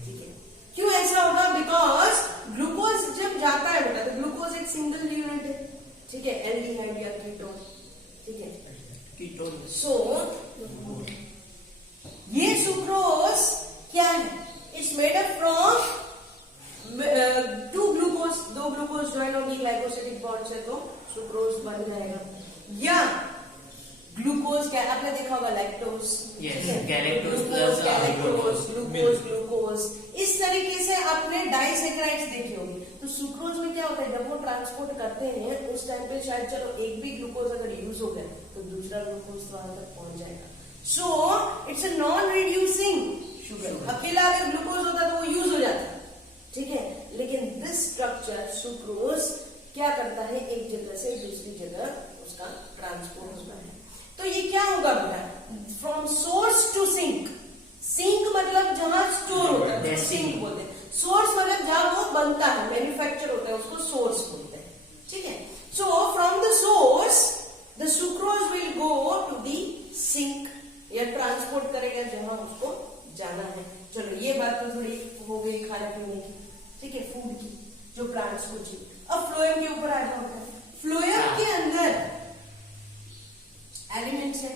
ठीक है? क्यों ऐसा होगा? बिकॉज ग्लूकोज जब जाता है बेटा, तो ग्लूकोज एक सिंगल यूनिट है, ठीक है, एल्डिहाइड या कीटोन, ठीक है? कीटोन। सो ये सुक्रोज क्या है? इट्स मेड अप फ्रॉम दो ग्लूकोज ज्वाइन होगी ग्लाइकोसिडिक बॉन्ड से, तो सुक्रोज बन जाएगा। या ग्लूकोज क्या आपने देखा होगा, lactose, Yes, galactose plus glucose milk. Glucose, इस तरीके से आपने डाइसेक्राइड्स देखे होंगे। तो सुक्रोज में क्या होता है, जब वो ट्रांसपोर्ट करते हैं उस टाइम पे शायद चलो एक भी ग्लूकोज अगर यूज हो गया तो दूसरा ग्लूकोज तो वहां तक पहुंच जाएगा। So it's a non reducing sugar. अकेला अगर ग्लूकोज होता तो वो यूज हो जाता, ठीक है? लेकिन दिस स्ट्रक्चर सुक्रोज क्या करता है, एक जगह से दूसरी जगह उसका ट्रांसपोर्ट होता है। तो ये क्या होगा बेटा, from source to sink. Sink मतलब जहां स्टोर होता है, सिंक बोलते हैं। सोर्स मतलब जहां वो बनता है, मैन्युफैक्चर होता है, उसको सोर्स बोलते हैं, ठीक है? So from the source the sucrose will go to the sink, या ट्रांसपोर्ट करेगा जहां उसको जाना है। चलो ये बात तो थोड़ी हो गई खाने पीने की, ठीक है, फूड की, जो प्लांट्स को चाहिए। अब फ्लोएम के ऊपर आ जाओ। फ्लोएम के अंदर एलिमेंट्स है,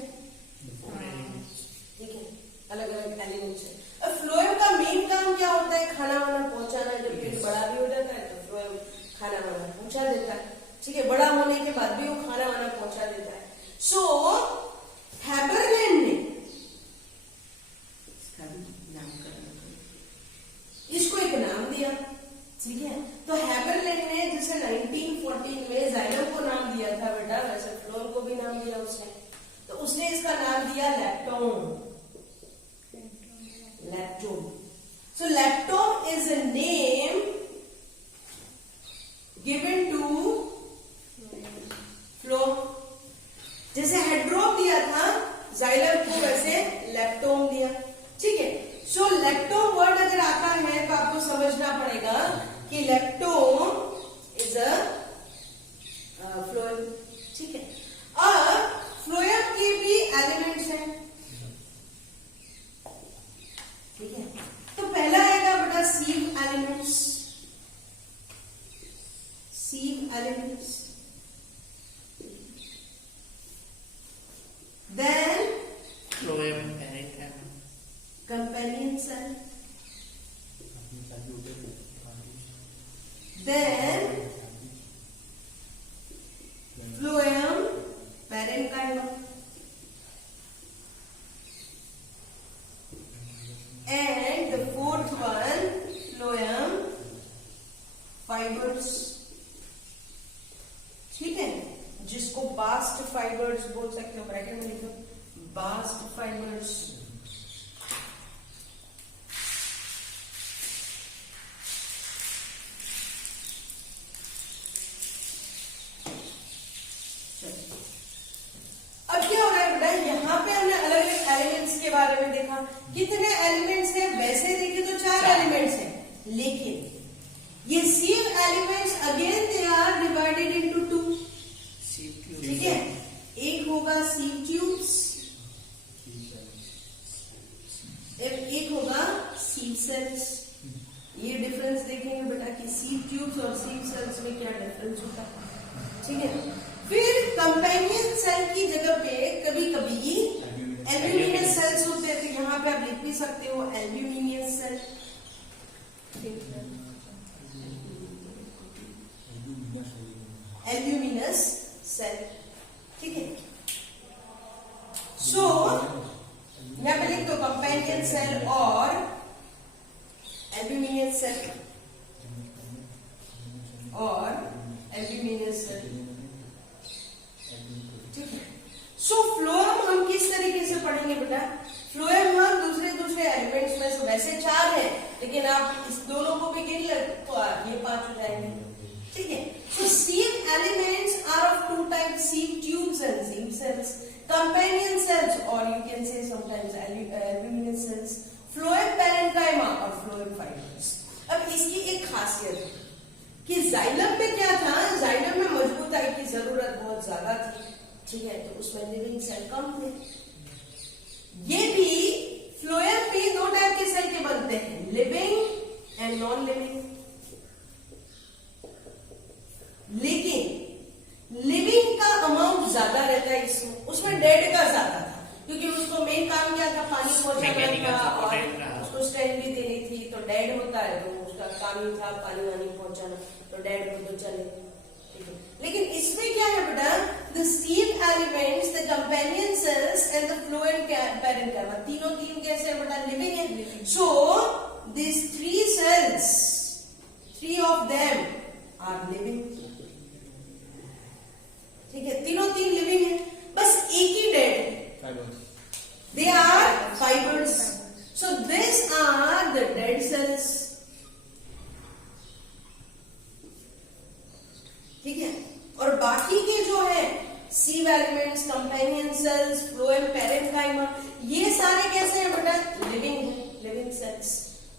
ठीक है, अलग अलग एलिमेंट्स है। अब फ्लोएम का मेन काम क्या होता है, खाना वाना पहुंचाना। जब पेट बड़ा भी हो जाता है तो फ्लोएम खाना वाना पहुंचा देता है, ठीक है? बड़ा होने के बाद भी वो खाना वाना पहुंचा देता है। सो हैबरलैंड ने इसको एक नाम दिया, ठीक है? तो हैबरलैंड ने जैसे 1914 में जाइलम को नाम दिया था बेटा, वैसे फ्लोएम को भी नाम दिया उसने। तो उसने इसका नाम दिया leptome. Leptome. So leptome is a name given to phloem. जैसे हेड्रोम दिया था जाइलम को, वैसे लैक्टोन दिया, ठीक है? सो लैक्टोन वर्ड अगर आता है तो आपको समझना पड़ेगा कि लैक्टोन इज अ फ्लोएम, ठीक है? अब फ्लोएम के भी एलिमेंट्स हैं, ठीक है? तो पहला आएगा बेटा sieve elements. Sieve elements, then phloem parent companion cell, then phloem parenchyma, and the fourth one phloem fibers, ठीक है? जिसको बास्ट फाइबर्स बोल सकते हो, ब्रैकेट में लिखो बास्ट फाइबर्स। अब क्या हो रहा है बेटा, यहाँ पे हमने अलग अलग एलिमेंट्स के बारे में देखा। कितने एलिमेंट्स हैं? वैसे देखे तो 4 एलिमेंट्स हैं, लेकिन ये sieve elements again they are divided into 2, ठीक है? एक होगा सीव ट्यूब्स, एक होगा सीव सेल्स। ये डिफरेंस देखेंगे बेटा कि सीव ट्यूब्स और सीव सेल्स में क्या डिफरेंस होता है, ठीक है? फिर कंपेनियन सेल की जगह पे कभी कभी एल्ब्यूमिनस सेल्स होते हैं, तो यहाँ पे आप लिख भी सकते हो एल्ब्यूमिनियस सेल, एल्ब्यूमिनस सेल, ठीक है? सो यहाँ पे लिख दो कंपेनियन सेल और एल्ब्यूमिनियस सेल और एल्ब्यूमिनियस सेल, ठीक है? सो फ्लोएम हम किस तरीके से पढ़ेंगे बेटा? फ्लोएम हम दूसरे एलिमेंट्स में से वैसे 4 है, लेकिन आप इस दोनों को भी गिन ले तो ये 5 हो जाएंगे, ठीक है? So sieve elements are of 2 types, sieve tubes and sieve cells. Xylem में क्या था, जाइलम में मजबूताई की जरूरत बहुत ज्यादा थी, ठीक है, तो उसमें लिविंग सेल कम थे। ये भी फ्लोएम में दो टाइप के सेल के बनते हैं, लिविंग एंड नॉन लिविंग। लेकिन लिविंग का अमाउंट ज्यादा रहता है इसमें, उसमें डेड का ज्यादा था, क्योंकि उसको मेन काम क्या था, पानी पहुंचाना था और उसको स्ट्रेंथ भी देनी थी, तो डेड होता है तो उसका काम ही था पानी वानी पहुंचाना, तो डेड को तो चले, ठीक है। लेकिन इसमें क्या है बेटा, the sieve elements, the companion cells and the phloem parenchyma, तीनों तीन कैसे है बेटा, लिविंग है। So this three cells, three of them are living, ठीक है, तीनों तीन लिविंग है, बस एक ही डेड है, they are fibers, so these are the dead cells, ठीक है। और बाकी के जो है sieve elements, companion cells, phloem parenchyma, ये सारे कैसे हैं बेटा, लिविंग है, लिविंग सेल्स।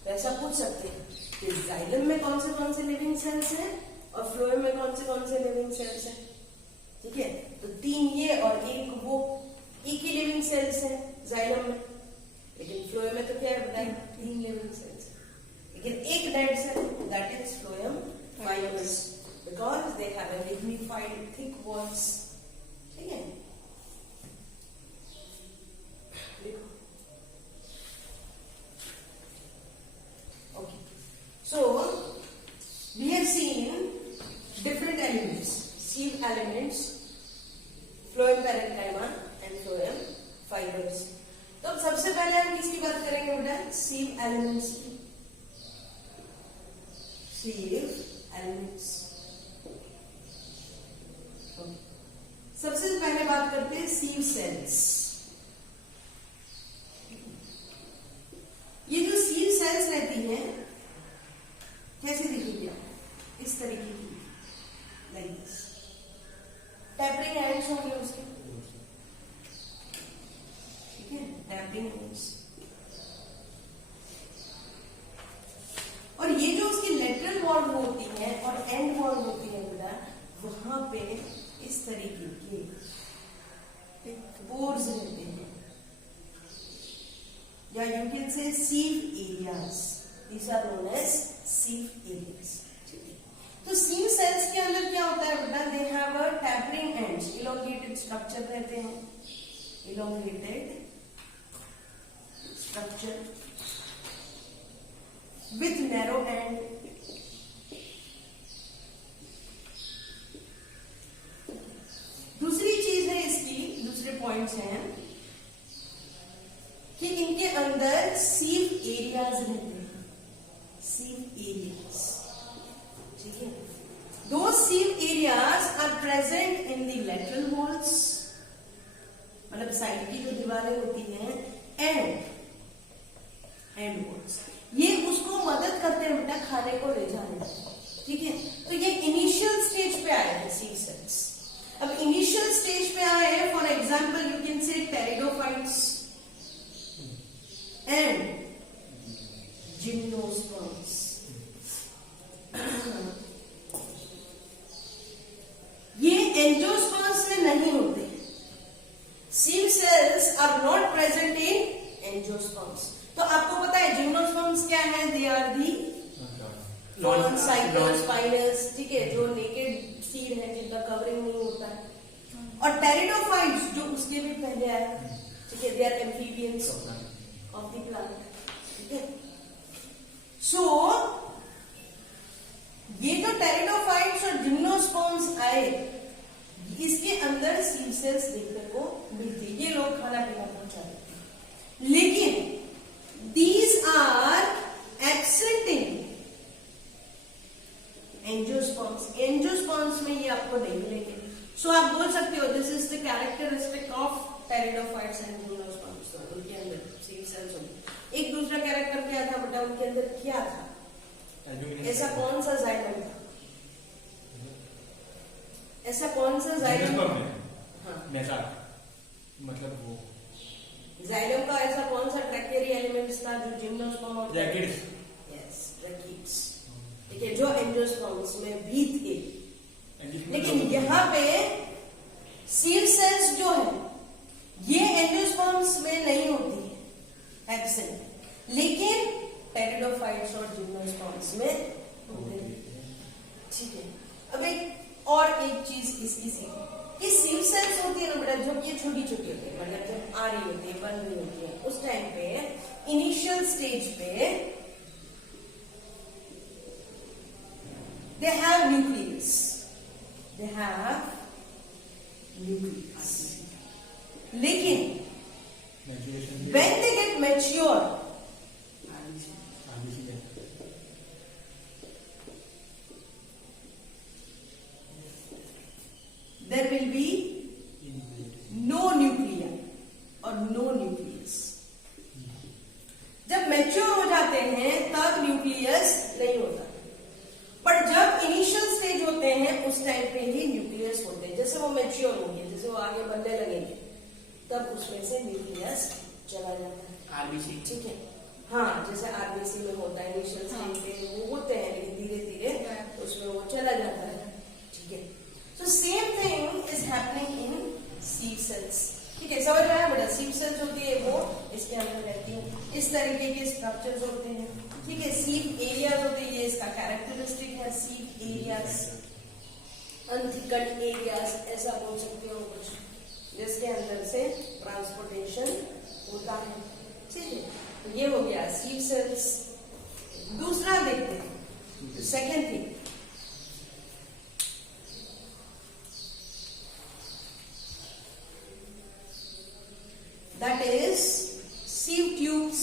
तो ऐसा पूछ सकते हैं कि जाइलम में कौन से लिविंग सेल्स हैं और फ्लोएम में कौन से लिविंग सेल्स हैं, ठीक है। तो तीन ये और एक वो, एक ही लिविंग सेल्स है जाइलम में, लेकिन फ्लोएम में तो क्या है बेटा, तीन लिविंग सेल्स, लेकिन एक dead cell, that is phloem fibres, because they have a lignified thick walls, ठीक है। देखो, okay, so we have seen different elements, sieve elements, phloem parenchyma and phloem fibres. तो अब सबसे पहले हम किसकी बात करेंगे बेटा, सीव एलिमेंट्स की, सीव एलिमेंट्स। सबसे पहले बात करते हैं सीव सेल्स। ये जो सीव सेल्स रहती हैं कैसे दिखेगी, इस तरीके की, लाइक दिस, टैपरिंग एंड्स होंगे उसके, ठीक है, टैपरिंग एंड्स। और ये जो उसकी लेटरल वॉल होती है और एंड वॉल होती है बेटा, वहां पे इस तरीके के पोर्स रहते हैं, या you can say sieve areas, these are known as sieve areas. तो सीव सेल्स के अंदर क्या होता है बेटा, they have a tapering ends, elongated structure रहते हैं, elongated structure with narrow end. दूसरी चीज है इसकी, दूसरे पॉइंट्स हैं कि इनके अंदर सीव एरियाज रहते हैं, सीव एरियाज, ठीक है। Those sieve areas are present in the lateral walls, मतलब साइड की जो दीवारें होती हैं, एंड वॉल्स, ये उसको मदद करते हैं बेटा खाने को ले जाने में, ठीक है। तो ये इनिशियल स्टेज पे आए हैं सीव सेल्स। अब इनिशियल स्टेज पे आए हैं, for example you can say pteridophytes and gymnosperms. ये एंजियोस्पर्म्स से नहीं होते, sieve cells are not present in angiosperms. तो आपको पता है जिम्नोस्पर्म्स क्या है, दे आर दी नॉन साइटोस्पाइनस, ठीक है, जो नेकेड सीड है, जिनका कवरिंग नहीं होता है। और टेरिडोफाइट्स जो उसके भी पहले आया, ठीक है, they are amphibians of the plant, ठीक है। सो ये जो टेरिडोफाइट्स और जिम्नोस्पर्म्स आए, इसके अंदर सीव सेल्स देखने को मिलती, ये लोग खाना पीना पहुंचा देते हैं, लेकिन these are absent in angiosperms. Angiosperms में ये आपको नहीं मिलेंगे। सो आप बोल सकते हो this is the characteristic of pteridophytes and gymnosperms. उनके अंदर सीव सेल्स होंगे। एक दूसरा कैरेक्टर क्या था बेटा, उनके अंदर क्या था, ऐसा कौन सा जाइलम था, ऐसा कौन सा जाइलम, हाँ, मतलब वो जाइलम का ऐसा कौन सा ट्रैकेरी एलिमेंट्स था जो जिम्नोस्पर्म और ब्रैकेट्स, यस ब्रैकेट्स, ठीक ठीक है, जो एंजियोस्पर्म्स में भी थे। एंजियोस्पर्म लेकिन यहाँ पे सील सेल्स जो है ये एंजियोस्पर्म्स में नहीं होती है, एब्सेंट, लेकिन टेरिडोफाइट्स और जिम्नोस्पर्म्स में होते हैं। ठीक है, अब एक चीज इसकी सीख, ये सील सेल्स होती है ना बेटा, जब ये छोटी छोटी होती है, मतलब जब आ रही होती है, बन रही होती है, उस टाइम पे इनिशियल स्टेज पे they have nucleus, they have nucleus, लेकिन maturation when they get mature, there will be no nuclei और no nucleus। जब मैच्योर हो जाते हैं तब न्यूक्लियस नहीं होता, पर जब इनिशियल स्टेज होते हैं उस टाइम पे ही न्यूक्लियस होते हैं। जैसे वो मैच्योर होंगे, जैसे वो आगे बढ़ने लगेंगे, तब उसमें से न्यूक्लियस चला जाता है। आरबीसी, ठीक है, हाँ, जैसे आरबीसी में होता है, इनिशियल स्टेज पे वो होते हैं, लेकिन धीरे धीरे उसमें वो चला जाता है। ठीक है, so same thing is happening in sieve cells। ठीक है, समझ रहा है बेटा? sieve cells होती है वो इसके अंदर रहती है, इस तरीके के स्ट्रक्चर्स होते हैं। ठीक है, sieve areas होते हैं, ये इसका कैरेक्टरिस्टिक है, sieve areas, अनथिकन एरियाज ऐसा बोल सकते हो कुछ, जिसके अंदर से ट्रांसपोर्टेशन होता है। ठीक है, तो ये हो गया sieve cells। दूसरा देखते हैं, second thing, that is sieve tubes।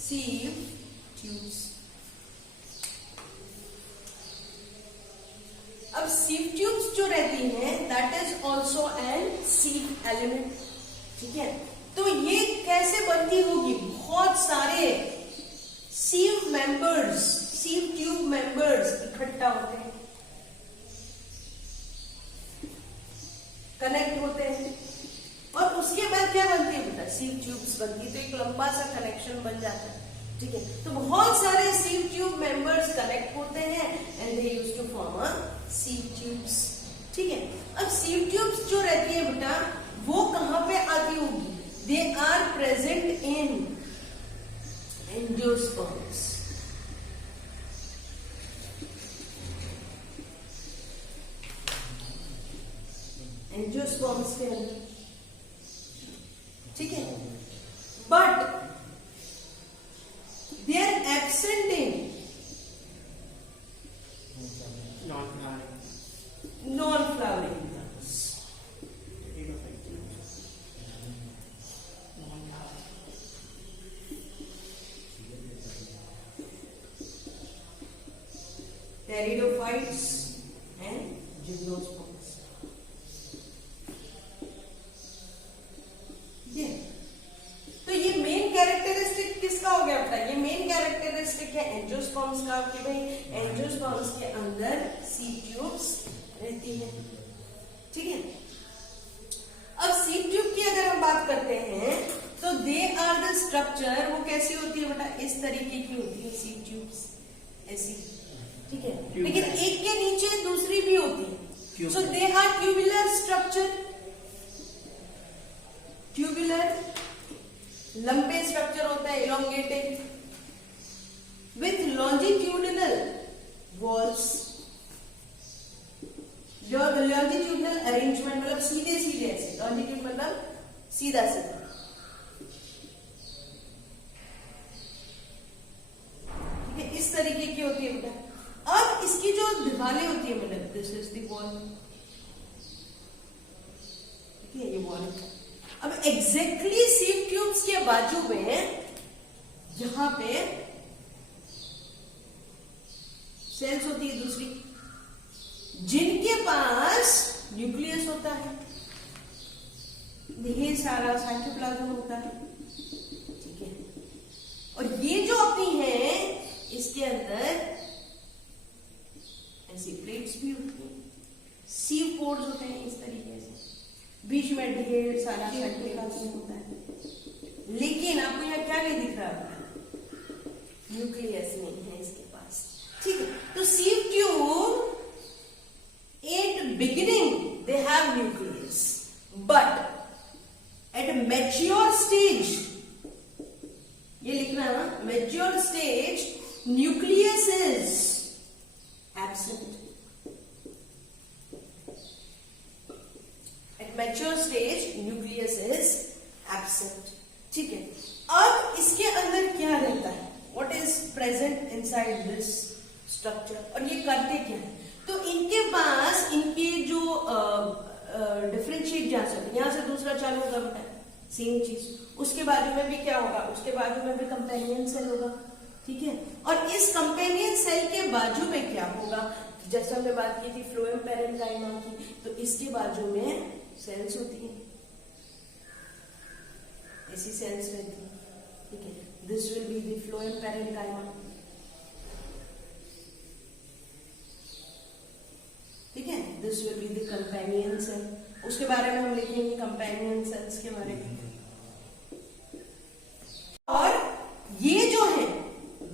sieve tubes। अब sieve tubes जो रहती हैं that is also an sieve element। ठीक है, तो ये कैसे बनती होगी? बहुत सारे sieve members, sieve tube members इकट्ठा होते हैं, कनेक्ट होते हैं, और उसके बाद क्या बनती है बेटा? sieve tubes बनती है, तो एक लंबा सा कनेक्शन बन जाता है। ठीक है, तो बहुत सारे sieve tube members कनेक्ट होते हैं and they used to form a sieve tubes। ठीक है, अब sieve tubes जो रहती है बेटा, वो कहां पे आती होगी? They are present in angiosperms. Angiosperms के अंदर। ठीक है, but they are absent in non flowering plants। Pteridophytes and gymnosperms। तो ये मेन कैरेक्टरिस्टिक किसका हो गया बेटा? ये मेन कैरेक्टरिस्टिक है एंजियोस्पर्म्स का, कि भाई एंजियोस्पर्म्स के अंदर sieve tubes रहती है। ठीक है, अब sieve tube की अगर हम बात करते हैं तो दे आर द स्ट्रक्चर, वो कैसी होती है बेटा? इस तरीके की होती है sieve tubes, ऐसी। ठीक है, लेकिन एक के नीचे दूसरी भी होती है, so they are tubular structure. Tubular लंबे स्ट्रक्चर होता है, elongated, with longitudinal walls. Longitudinal arrangement मतलब सीधे सीधे ऐसे, लॉन्जिट्यूड मतलब सीधा सीधा। ठीक है, इस तरीके की होती है बेटा। अब इसकी जो दीवारें होती है मतलब, दिस इज द वॉल। ठीक है, ये वॉल। अब एग्जैक्टली sieve tubes के बाजू में जहां पे सेल्स होती है दूसरी, जिनके पास न्यूक्लियस होता है, ढेर सारा साइटोप्लाज्म होता है। ठीक है, और ये जो अपनी है इसके अंदर ऐसी प्लेट्स भी होती हैं, sieve pods होते हैं इस तरीके से, बीच में ढेर सारा साइटोप्लाज्म होता है। नहीं दिख रहा है, न्यूक्लियस नहीं है इसके पास, ठीक है। तो sieve tube at beginning they have nucleus, but at mature stage, ये लिखना है ना, mature stage nucleus is absent. At mature stage nucleus is absent, ठीक है। अब इसके अंदर क्या रहता है, what is present inside this structure, और ये करते क्या है। तो इनके पास इनके जो डिफरेंशिएट जहां से, यहां से दूसरा चालू होगा बेटा, सेम चीज, उसके बाजू में भी क्या होगा, उसके बाजू में भी कंपेनियन सेल होगा, ठीक है। और इस कंपेनियन सेल के बाजू में क्या होगा, जैसे हमने बात की थी फ्लोएम पैरेन्काइमा की, तो इसके बाजू में सेल्स होती है, ऐसी सेल्स रहती है, ठीक है। This will be the phloem parenchyma, ठीक है। This will be the companion cell, उसके बारे में हम लिखेंगे कंपेनियन सेल्स के बारे में। और ये जो है,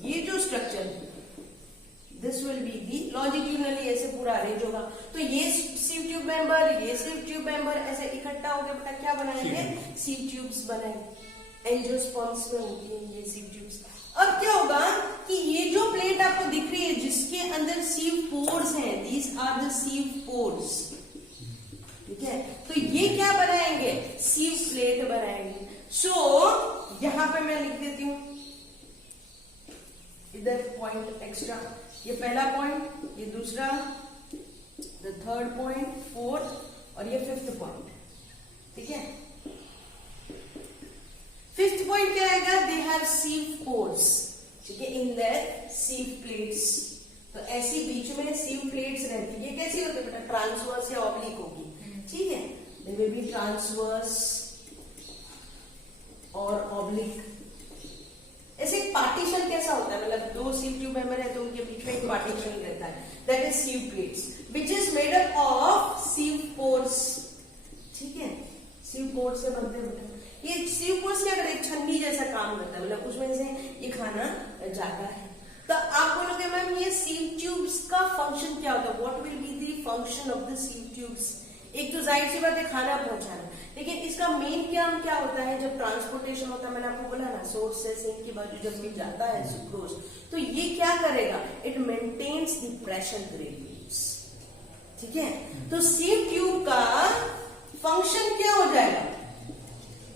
ये जो structure, this will be the longitudinally ऐसे पूरा अरेंज होगा। तो ये सीव ट्यूब मेंबर, ये सीव ट्यूब मेंबर ऐसे इकट्ठा हो गया, बेटा क्या बनाएंगे, सीव ट्यूब्स बनाएंगे। एंजियोस्पर्म्स में होती है ये सीव ट्यूब्स। अब क्या होगा कि ये जो प्लेट आपको दिख रही है जिसके अंदर सीव पोर्स हैं, these are the sieve pores, ठीक है। तो ये क्या बनाएंगे, सीव प्लेट बनाएंगे। सो यहां पे मैं लिख देती हूं इधर पॉइंट एक्स्ट्रा, ये पहला पॉइंट, ये दूसरा, द थर्ड पॉइंट, फोर्थ, और ये फिफ्थ पॉइंट, ठीक है। फिफ्थ पॉइंट क्या आएगा, दे हैव सीव पोर्स, ठीक है, इन देयर सीव प्लेट्स। तो ऐसी बीच में सीव प्लेट्स रहती है, कैसी होती है बेटा, ट्रांसवर्स या ऑब्लिक होगी, ठीक है। दे विल बी ट्रांसवर्स और ऑब्लिक। ऐसे एक पार्टीशन कैसा होता है, मतलब दो सीव ट्यूब मेंबर है तो उनके बीच में एक पार्टीशन रहता है, that is sieve plates which is made up of sieve pores, ठीक है। सीव पोर्स से बनते हैं, ये सीव पोर्स क्या करते हैं, छन्नी जैसा काम करता है, मतलब उसमें से ये खाना जाता है। तो आप बोलोगे मैम ये सीव ट्यूब्स का फंक्शन क्या होता है, what will be the function of the sieve tubes. एक तो जाहिर सी बात है खाना पहुंचाना, लेकिन इसका मेन काम क्या होता है, जब ट्रांसपोर्टेशन होता है, मैंने आपको बोला ना, सोर्स से सिंक के बाजू जब भी जाता है सुक्रोज, तो ये क्या करेगा, it maintains the pressure gradients, ठीक है। तो सीव ट्यूब का फंक्शन क्या हो जाएगा,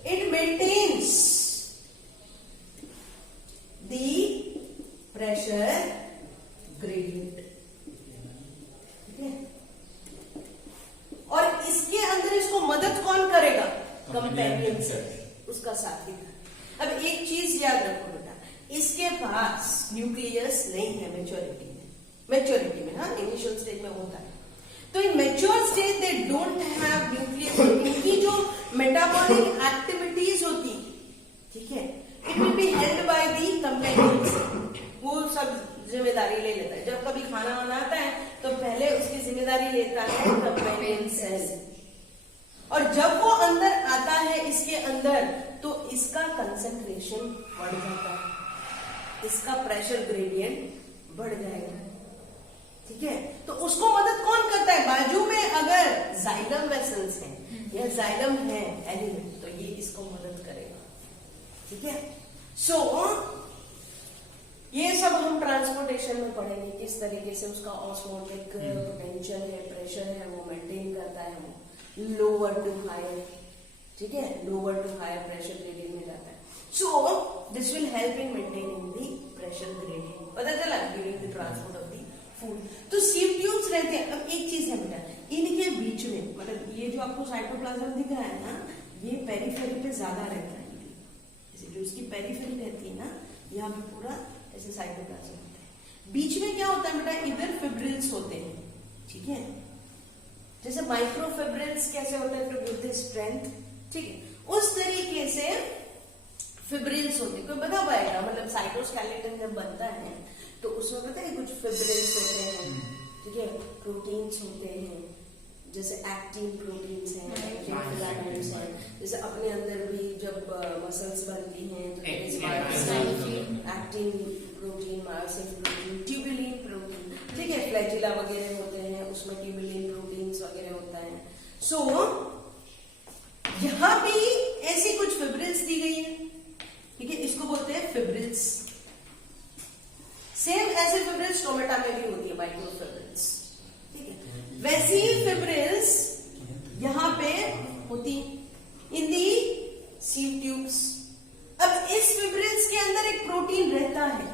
it maintains the pressure gradient, ठीक है। और इसके अंदर इसको मदद कौन करेगा, कंपेनियन सेल, उसका साथी। अब एक चीज याद रखो बेटा, इसके पास न्यूक्लियस नहीं है मैच्योरिटी में, मैच्योरिटी में, हाँ, इनिशियल स्टेज में होता है। तो in mature stage they don't have nucleus, इनकी जो मेटाबॉलिक एक्टिविटीज होती है, ठीक है, it will be held by the companion cell, वो सब जिम्मेदारी ले लेता है। जब कभी खाना बनाता है तो पहले उसकी जिम्मेदारी लेता है कंपेनियन सेल, और जब वो अंदर आता है इसके अंदर तो इसका कंसंट्रेशन बढ़ जाता है, इसका प्रेशर ग्रेडियंट बढ़ जाएगा, ठीक है। तो उसको मदद कौन करता है, बाजू में अगर जाइलम वेसल्स हैं या जाइलम है एलिमेंट, तो ये इसको मदद करेगा, ठीक है। सो ये सब हम ट्रांसपोर्टेशन में पढ़ेंगे, किस तरीके से उसका ऑस्मोटिक पोटेंशियल है, प्रेशर है, वो मेंटेन करता है, वो लोअर टू हायर, ठीक है, lower to higher pressure gradient में जाता है। So this will help in maintaining the pressure gradient, पता चला, during the transport of the food. तो सीव ट्यूब्स रहते हैं। अब एक चीज है बेटा, इनके बीच में, मतलब ये जो आपको साइटोप्लाज्म दिख रहा है ना, ये पेरिफेरी पे ज्यादा रहता है, जैसे जो इसकी पेरिफेरी रहती है ना, यहाँ पे पूरा ऐसे साइटोप्लाज्म होता है। बीच में क्या होता है बेटा, इधर फिब्रिल्स होते हैं, ठीक है, जैसे माइक्रोफिब्रिल्स कैसे होता है टू गिव द स्ट्रेंथ, ठीक है, उस तरीके से फिब्रिल्स होते हैं। कोई बता पाएगा, मतलब साइटोस्केलेटन जब बनता है तो उसमें पता है कुछ फिब्रिल्स होते हैं, ठीक है, प्रोटीन्स होते हैं, जैसे एक्टिन प्रोटीन्स हैं, फिलामेंट्स हैं, जैसे अपने अंदर भी जब मसल्स बनती हैं तो protein, myosin protein, tubulin protein, ठीक है, फ्लैजिला वगैरह होते हैं, उसमें ट्यूबुलिन प्रोटीन्स वगैरह होता है। सो यहां भी ऐसी कुछ फिब्रिल्स दी गई है, ठीक है, इसको बोलते हैं फिब्रिल्स। सेम ऐसे फिब्रिल्स स्टोमेटा में भी होती है, माइक्रोफिब्रिल्स, ठीक है। वैसी ही फिब्रिल्स यहां पे होती इन दी सीव ट्यूब्स। अब इस फिब्रिल्स के अंदर एक प्रोटीन रहता है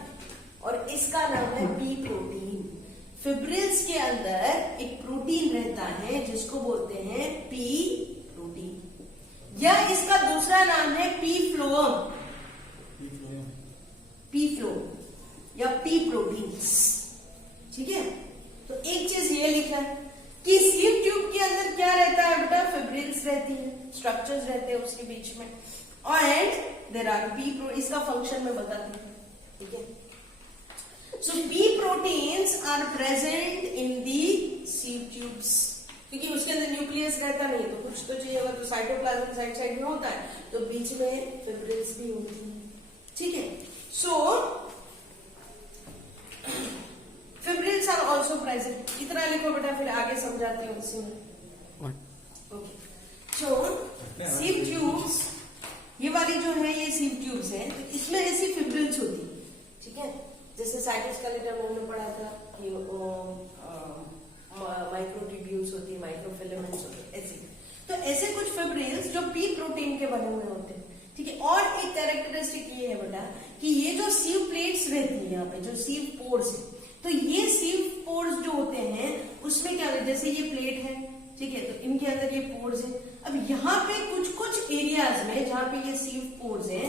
और इसका नाम है पी प्रोटीन। फिब्रिल्स के अंदर एक प्रोटीन रहता है जिसको बोलते हैं पी प्रोटीन, या इसका दूसरा नाम है पी फ्लोएम, पी फ्लो या पी प्रोटीन्स, ठीक है। तो एक चीज ये लिखा है कि स्लीव ट्यूब के अंदर क्या रहता है बेटा, फिब्रिल्स रहती है, स्ट्रक्चर्स रहते हैं उसके बीच में, and there are P pro, इसका फंक्शन में बताती हूँ, ठीक है। So P proteins are present in the sieve tubes, क्योंकि उसके अंदर न्यूक्लियस रहता नहीं तो कुछ तो चाहिए, अगर तो साइटोप्लाज्म साइड साइड में होता है तो बीच में फिब्रिल्स भी होती है, ठीक है। सो फिब्रिल्स आर ऑल्सो प्रेजेंट, इतना लिखो बेटा, फिर आगे समझाती हूँ उसी में। ओके, सो सीव ट्यूब्स, ये वाली जो है ये सीव ट्यूब्स है, तो इसमें ऐसी फिब्रिल्स होती है, ठीक है। जैसे साइटोस्केलेटन में हमने पढ़ा था कि माइक्रोट्यूब्यूल्स होती है, माइक्रोफिलामेंट्स होते हैं, ऐसे। तो ऐसे कुछ फिब्रिल्स जो पी प्रोटीन के बने हुए होते हैं, ठीक है। और एक कैरेक्टरिस्टिक ये है बेटा कि ये जो सीव प्लेट्स रहती है यहाँ पे, जो सीव पोर्स है, तो ये सीव पोर्स जो होते हैं उसमें क्या है, जैसे ये प्लेट है, ठीक है, तो इनके अंदर ये पोर्स है। अब यहाँ पे कुछ कुछ एरियाज में जहां पे ये सीव पोर्स है,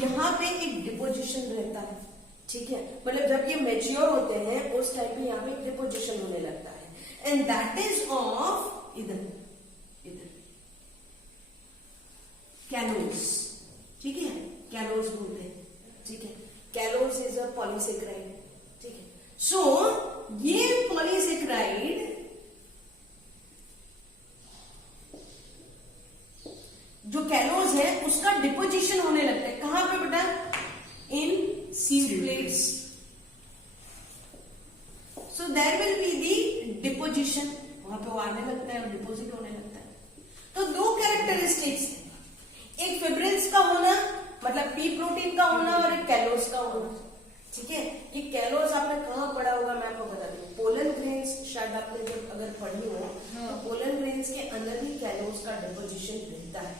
यहाँ पे एक डिपोजिशन रहता है, ठीक है। मतलब जब ये मैच्योर होते हैं उस टाइम पे यहाँ पे एक डिपोजिशन होने लगता है, एंड दैट इज ऑफ इधर कैलोस, ठीक है, कैलोस बोलते हैं, ठीक है। कैलोस इज अ पॉलीसेक्राइड, ठीक है। सो ये पॉलीसेक्राइड जो कैलोस है उसका डिपोजिशन होने लगता है, कहां पे बेटा, in sieve plates. So there will be the deposition, वहां पे वो आने लगता है और डिपोजिट होने लगता है। तो दो कैरेक्टरिस्टिक्स, एक फिब्रिल्स का होना, मतलब पी प्रोटीन का होना, और एक कैलोस का होना, ठीक है। ये कैलोस आपने कहाँ पढ़ा होगा, मैं आपको बता दूं, पोलन ग्रेन्स शायद आपने जब अगर पढ़ी हो तो पोलन ग्रेन्स के अंदर भी कैलोस का डिपोजिशन रहता है,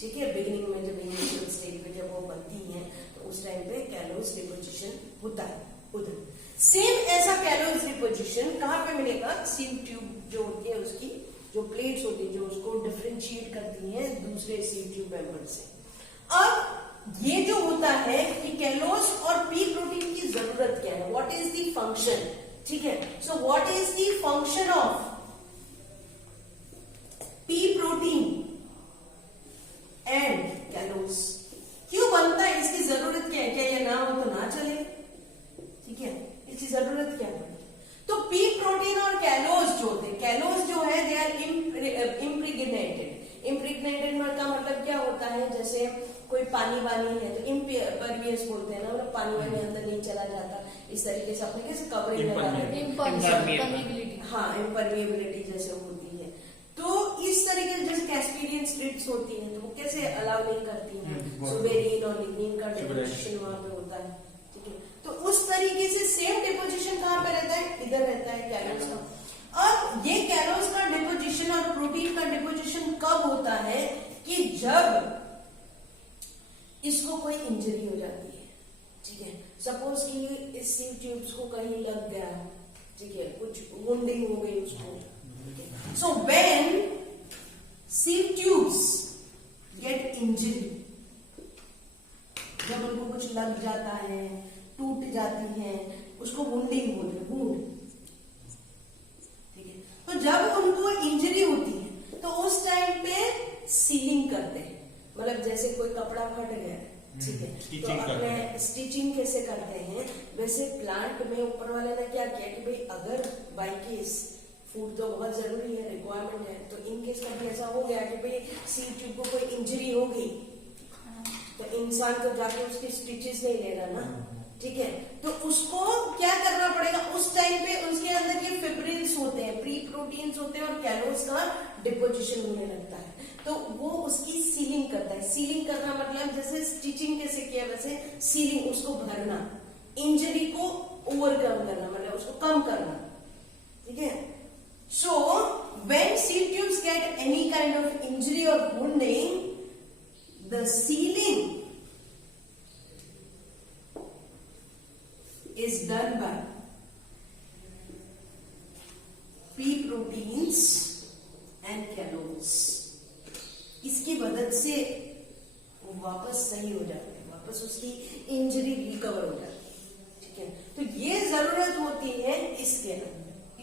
ठीक है। बिगिनिंग में जब इनिशियल स्टेज पे जब वो बनती है तो उस टाइम पे कैलोस डिपोजिशन होता है उधर। सेम ऐसा कैलोस डिपोजिशन कहाँ पे मिलेगा, सीव ट्यूब जो होती है उसकी जो प्लेट्स होती है, जो उसको डिफरेंशिएट करती हैं दूसरे सीव ट्यूब मेंबर से। अब ये जो होता है कि कैलोस और पी प्रोटीन की जरूरत क्या है, व्हाट इज द फंक्शन, ठीक है। So what is the function of P protein and callus, क्यों बनता है, इसकी जरूरत क्या है, क्या ये ना हो तो ना चले, ठीक है, इसकी जरूरत क्या है। तो पी प्रोटीन और कैलोस जो होते हैं, कैलोस जो है दे आर इम्प्रिग्नेटेड, इम्प्रिग्नेटेड का मतलब क्या होता है, जैसे कोई पानी वानी है तो इम्परवियस बोलते हैं ना, मतलब पानी वानी अंदर नहीं चला जाता, इस तरीके से अपने कैसे कवरिंग इम्परमिएबिलिटी, हाँ इम्परमिएबिलिटी जैसे होती है। तो इस तरीके से जैसे कैस्पीडियन स्ट्रिप्स होती हैं तो वो कैसे अलाउ नहीं करती हैं, सुबेरिन और लिग्निन का डिपोजिशन वहां पे होता है, ठीक है। तो उस तरीके से सेम डिपोजिशन कहाँ पे रहता है, इधर रहता है कैलोस का। अब ये कैलोस का डिपोजिशन और प्रोटीन का डिपोजिशन कब होता है, कि जब इसको कोई इंजरी हो जाती है, ठीक है। सपोज कि इस सीव ट्यूब्स को कहीं लग गया, ठीक है, कुछ वुंडिंग हो गई उसको, ठीक है। So when sieve tubes get injury, जब उनको कुछ लग जाता है, टूट जाती है, उसको वुंडिंग बोलते हैं, वुंड, ठीक है। तो जब उनको इंजरी होती है तो उस टाइम पे सीलिंग करते हैं, मतलब जैसे कोई कपड़ा फट गया, ठीक है, तो अपने स्टिचिंग कैसे करते हैं, वैसे प्लांट में ऊपर वाले ने क्या किया कि भाई अगर बाई केस फूड तो बहुत जरूरी है, रिक्वायरमेंट है, तो इन केस कभी ऐसा हो गया कि भाई सीव ट्यूब को कोई इंजरी हो गई तो इंसान तो जाके उसके स्टिचेस नहीं लेगा ना, ठीक है, तो उसको क्या करना पड़ेगा, उस टाइम पे उसके अंदर ये फिब्रिल्स होते हैं, प्री प्रोटीन्स होते हैं और कैलोस का डिपोजिशन होने लगता है, तो वो उसकी सीलिंग करता है। सीलिंग करना मतलब जैसे स्टिचिंग कैसे किया वैसे सीलिंग, उसको भरना, इंजरी को ओवरकम करना, मतलब उसको कम करना, ठीक है। So when seal tubes get any kind of injury और wounding, the sealing is done by pea proteins and callus। इसकी मदद से वो वापस सही हो जाते हैं, वापस उसकी इंजरी रिकवर हो जाती है, ठीक है। तो ये जरूरत होती है इसके अंदर,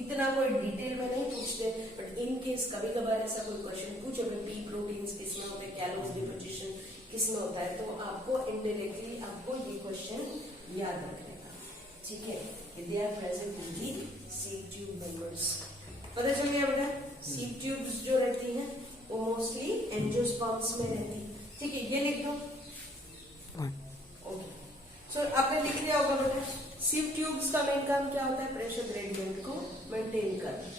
इतना कोई डिटेल में नहीं पूछते, बट इन केस कभी कभार ऐसा कोई क्वेश्चन पूछे पी प्रोटीन्स किसमें होते हैं, कैलोस डिपोजिशन किसमें होता है, तो आपको इनडायरेक्टली आपको ये क्वेश्चन याद रखना, ठीक है। They are present in the sieve tube members. पता चल गया बेटा, सीव ट्यूब्स जो रहती हैं वो मोस्टली एंजियोस्पर्म्स में रहती है, ठीक है। ये लिख दो, ओके। सो आपने लिख लिया होगा बेटा, सीव ट्यूब्स का मेन काम क्या होता है, प्रेशर ग्रेडियंट को मेंटेन करना।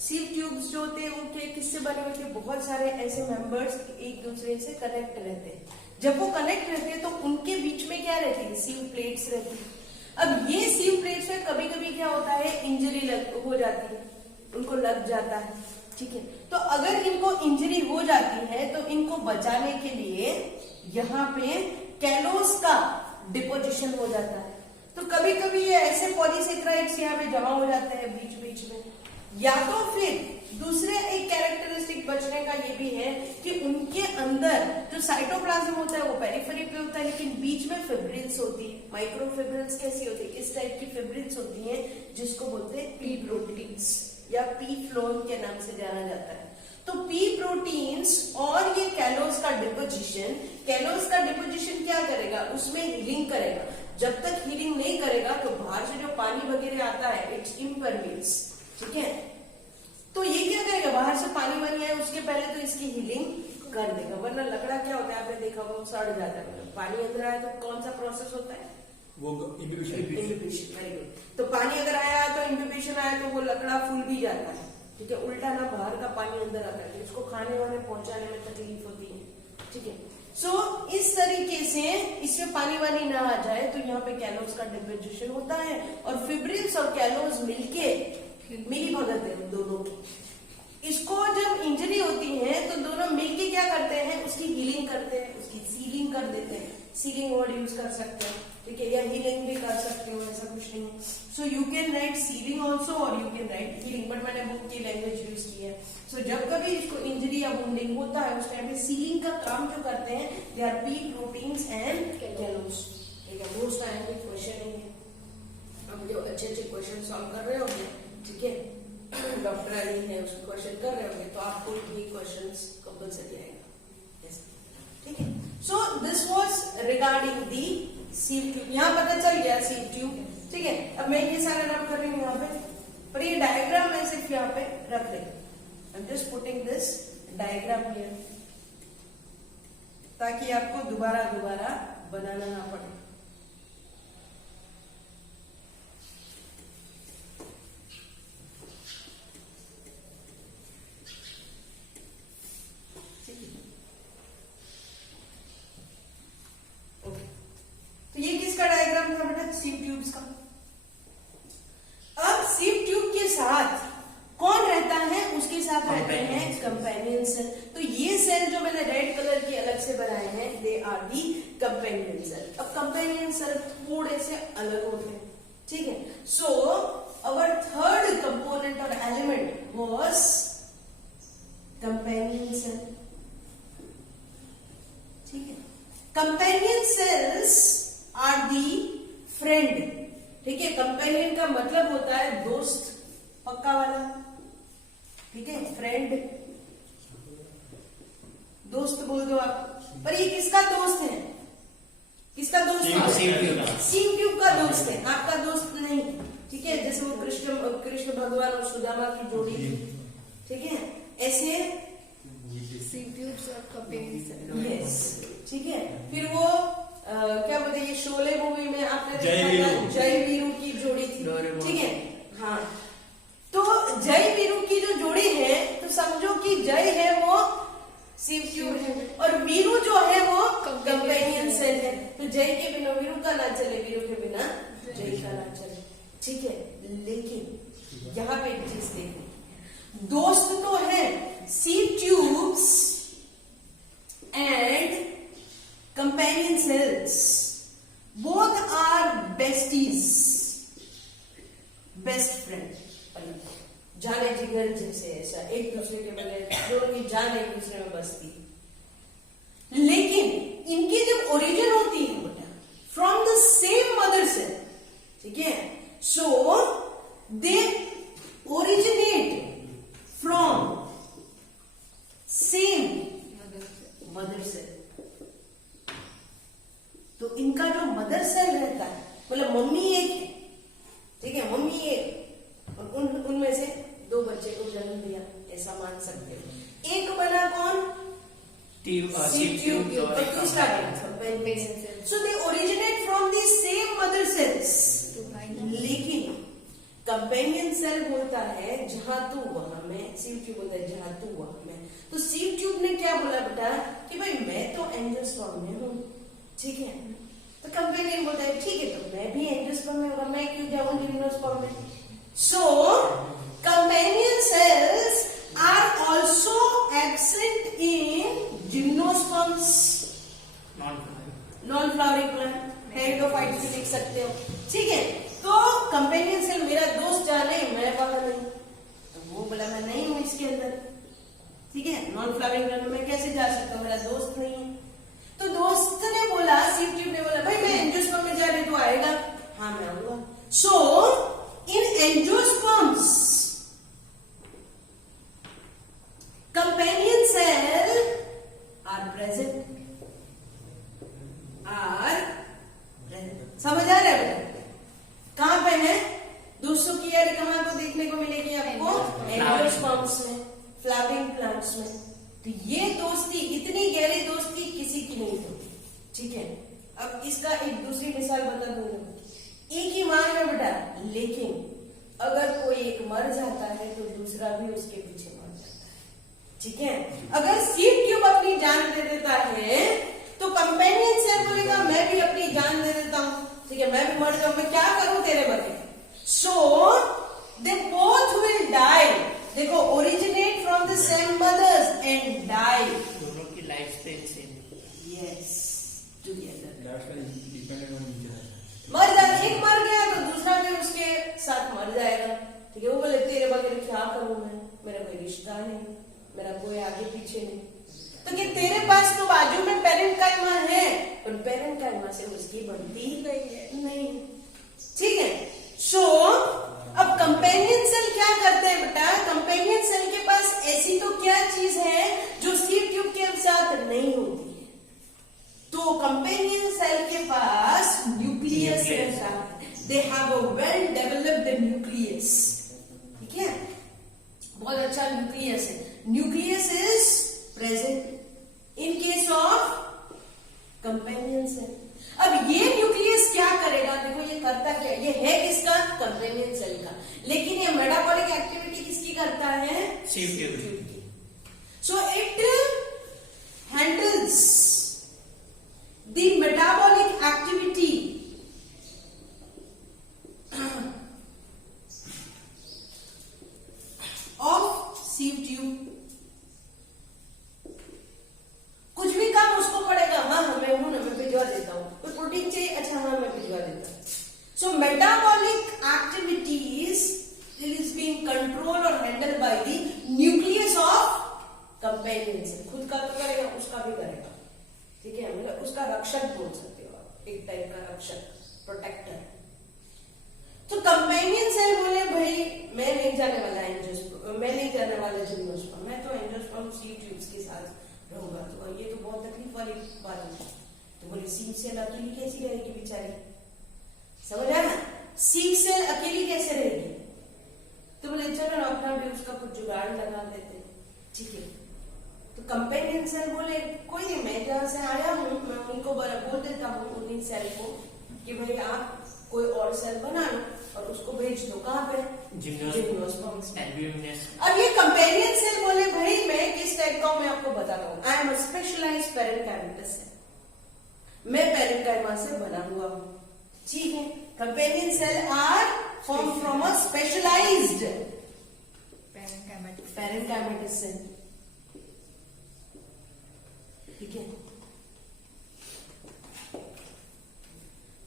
सीव ट्यूब्स जो होते हैं उनके किससे बने हुए थे, बहुत सारे ऐसे मेंबर्स एक दूसरे से कनेक्ट रहते हैं। जब वो कनेक्ट रहते हैं तो उनके बीच में क्या रहती है, सीव प्लेट्स रहती है। अब ये सीव प्लेट्स में कभी कभी क्या होता है, इंजरी हो जाती है, उनको लग जाता है, ठीक है। तो अगर इनको इंजरी हो जाती है तो इनको बचाने के लिए यहाँ पे कैलोस का डिपोजिशन हो जाता है। तो कभी कभी ये ऐसे पॉलीसेक्राइड्स यहाँ पे जमा हो जाते हैं बीच बीच में, या तो फिर दूसरे एक कैरेक्टरिस्टिक बचने का ये भी है कि उनके अंदर जो साइटोप्लाज्म होता है वो पेरिफेरी पे होता है, लेकिन बीच में फिब्रिल्स होती है। माइक्रोफिब्रिल्स कैसी होती है, इस टाइप की फिब्रिल्स होती हैं जिसको बोलते हैं पी प्रोटीन्स या पी फ्लोएम के नाम से जाना जाता है। तो पी प्रोटीन्स और ये कैलोस का डिपोजिशन, कैलोस का डिपोजिशन क्या करेगा, उसमें हीलिंग करेगा। जब तक हीलिंग नहीं करेगा तो बाहर से जो पानी वगैरह आता है इट्स इम्परवियस, ठीक है। तो ये क्या करेगा, बाहर से पानी वानी आए उसके पहले तो इसकी हीलिंग कर देगा, वरना लकड़ा क्या होता है आपने देखा वो सड़ जाता है, मतलब पानी अंदर आया तो कौन सा प्रोसेस होता है, वो इंबिबिशन। Very good. तो पानी अगर आया तो इंबिबिशन आया तो वो लकड़ा फूल भी जाता है, ठीक है। उल्टा ना बाहर का पानी अंदर आता है, इसको खाने वाने पहुंचाने में तकलीफ होती है, ठीक है। सो इस तरीके से इसमें पानी वानी ना आ जाए तो यहाँ पे कैलोस का डिपोजिशन होता है और फिब्रिल्स और कैलोस मिलके मिली भगत है दोनों की। इसको जब इंजरी होती है तो दोनों मिलके क्या करते हैं, उसकी हीलिंग करते हैं, उसकी सीलिंग कर देते हैं। सीलिंग वर्ड यूज कर सकते हैं, ठीक है, या हीलिंग भी कर सकते हो, ऐसा कुछ नहीं है। So you can write sealing also और you can write healing, but मैंने बुक की लैंग्वेज यूज की है। सो जब कभी इसको इंजरी या वुंडिंग होता है उस टाइम पे सीलिंग का काम जो करते हैं they R P proteins and callus, ठीक है। मोस्ट टाइम क्वेश्चन है, हम जो अच्छे अच्छे क्वेश्चन सॉल्व कर रहे होंगे, ठीक है, डॉक्टर अली है उसको क्वेश्चन कर रहे होंगे तो आपको ये क्वेश्चंस कंपलसरी आएगा, ठीक है। So this was regarding the sieve tube, यहाँ पता चल गया सीव ट्यूब, ठीक है। अब मैं ये सारा नाम कर रही हूँ यहाँ पे, पर ये डायग्राम मैं सिर्फ यहाँ पे रख रही हूँ। I am just putting this diagram here ताकि आपको दोबारा बनाना ना पड़े। तो ये किसका डायग्राम था बेटा, सीव ट्यूब्स का। अब सीव ट्यूब के साथ कौन रहता है, उसके साथ रहते हैं कंपेनियन सेल। तो ये सेल जो मैंने रेड कलर के अलग से बनाए हैं they are the companion cell. अब कंपेनियन सेल थोड़े से अलग होते हैं, ठीक है। सो अवर थर्ड कंपोनेंट और एलिमेंट वाज कंपेनियन सेल, ठीक है। Companion cells are the friend, ठीक है। कंपेनियन का मतलब होता है दोस्त, पक्का वाला, ठीक है। फ्रेंड दोस्त बोल दो आप, पर ये किसका दोस्त है, किसका दोस्त है, सीव ट्यूब का दोस्त है, आपका दोस्त नहीं, ठीक है। जैसे वो कृष्ण भगवान और सुदामा की जोड़ी थी, ठीक है, ऐसे सीव ट्यूब्स और कंपेनियन यस, ठीक है। फिर वो क्या बोलते हैं, ये शोले मूवी में आपने जय देखा जय के बिना वीरू का ना चले, वीरू के बिना जय का ना चले, ठीक है। लेकिन यहाँ पे एक चीज देखनी, दोस्त तो है, sieve tubes and companion cells both are besties, best friend, जाने जिगर जैसे, ऐसा एक दूसरे के बगैर दोनों की जान एक दूसरे में बसती। लेकिन इनकी जब ओरिजिन होती है बेटा from the same mother cell, ठीक है, so they originate from same mother cell. तो इनका जो मदर सेल रहता है, मतलब मम्मी एक है, ठीक है, मम्मी एक, और उनमें से दो बच्चे को जन्म दिया, ऐसा मान सकते हो। एक बना कौन? सीव ट्यूब, और दूसरा companion cell. So they originate from the same mother cells. लेकिन कंपेनियन सेल बोलता है जहां तू वहां मैं, सीव ट्यूब बोलता है जहां तू वहां मैं। तो सीव ट्यूब ने क्या बोला बेटा कि भाई मैं तो एंजियोस्पर्म में हूं, ठीक है, तो कंपेनियन बोलता है ठीक है, तो मैं भी एंजियोस्पर्म में होगा, मैं क्यों जाऊं जिम्नोस्पर्म में। So companion cells are also absent in gymnosperms, non flowering plant, pteridophyte भी लिख सकते हो, ठीक है। तो कंपेनियन सेल मेरा दोस्त जा रहे, मैं वहां नहीं, तो वो बोला मैं नहीं हूं इसके अंदर, ठीक है, नॉन फ्लावरिंग प्लांट में कैसे जा सकता हूं, मेरा दोस्त नहीं है। तो दोस्त ने बोला, सीव ट्यूब ने बोला भाई मैं एंजियोस्पर्म में जा रही, तो आएगा, हाँ मैं आऊंगा। So in angiosperms companion cell are present, समझ आ रहा है बेटा? कहां पे है? दोस्तों की यार कहां को देखने को मिलेगी आपको? एंजियोस्पर्म्स में, फ्लावरिंग प्लांट्स में। तो ये दोस्ती, इतनी गहरी दोस्ती किसी की नहीं होती, ठीक है। अब इसका एक दूसरी मिसाल बता दूंगा। एक ही मां है बेटा, लेकिन अगर कोई एक मर जाता है तो दूसरा भी उसके पीछे मर जाता है, ठीक है। अगर सीव ट्यूब अपनी जान दे देता है तो कंपेनियन सेल बोलेगा मैं भी अपनी जान दे देता हूं, ठीक है, मैं भी मर जाऊं, मैं क्या करूं तेरे बगैर। So they both will die, देखो originate from the same mothers and die, दोनों की life span same, yes, together, dependent on each other, मर जाता, एक मर गया तो दूसरा भी उसके साथ मर जाएगा, ठीक है। वो बोले तेरे बगैर क्या करूं मैं, मेरा कोई रिश्ता नहीं, मेरा कोई आगे पीछे नहीं। तो कि तेरे पास तो बाजू में पेरेंकाइमा है, पर पेरेंकाइमा से उसकी बनती ही नहीं, ठीक है। सो अब कंपेनियन सेल क्या करते हैं बेटा, कंपेनियन सेल के पास ऐसी तो क्या चीज है जो सीव ट्यूब के साथ नहीं होती है। तो कंपेनियन सेल के पास न्यूक्लियस रहता है, they have a well developed nucleus, ठीक है, बहुत अच्छा न्यूक्लियस है। Nucleus is present in case of companion cell. अब ये न्यूक्लियस क्या करेगा, देखो ये करता क्या, ये है किसका, कंपेनियन सेल का, लेकिन ये मेटाबॉलिक एक्टिविटी किसकी करता है, सीव ट्यूब की। So it handles the metabolic activity of sieve tube. कुछ भी काम उसको पड़ेगा, हाँ मैं हूं ना, मैं भिजवा देता हूं, कुछ प्रोटीन चाहिए, अच्छा हाँ मैं भिजवा देता हूं। So metabolic activities is being control और handle by the nucleus of companion cell. खुद का तो करेगा, उसका भी करेगा, ठीक है, मतलब उसका रक्षक बोल सकते हो आप, एक टाइप का रक्षक, प्रोटेक्टर। तो कंपेनियन सेल बोले भाई मैं नहीं जाने वाला एंजियोस्पर्म, मैं नहीं जाने वाला जिम्नोस्पर्म, मैं तो एंजियोस्पर्म सीव ट्यूब्स के साथ रहूंगा। तो ये तो बहुत तकलीफ वाली बात है। तो बोले सीव सेल अकेली कैसी रहेगी बेचारी, समझ आया ना, सीव सेल अकेली कैसे रहेगी। तो बोले चलो ना अपना भी उसका कुछ जुगाड़ लगा देते, ठीक है। तो कंपेनियन सेल बोले कोई नहीं, मैं जहां से आया हूं मैं उनको बोल देता हूँ उन्हीं सेल को कि भाई आप कोई और सेल बना लो और उसको भेज दो, कहाँ पे, जिम्नोस्पर्म में। अब ये कंपेनियन सेल बोले भाई मैं किस टाइप का हूं मैं आपको बताता हूँ, I am a specialized parenchymatous cell. मैं पैरेन्काइमा से बना हुआ हूं, ठीक है। Companion cell are form from a specialized parenchymatous cell, ठीक है।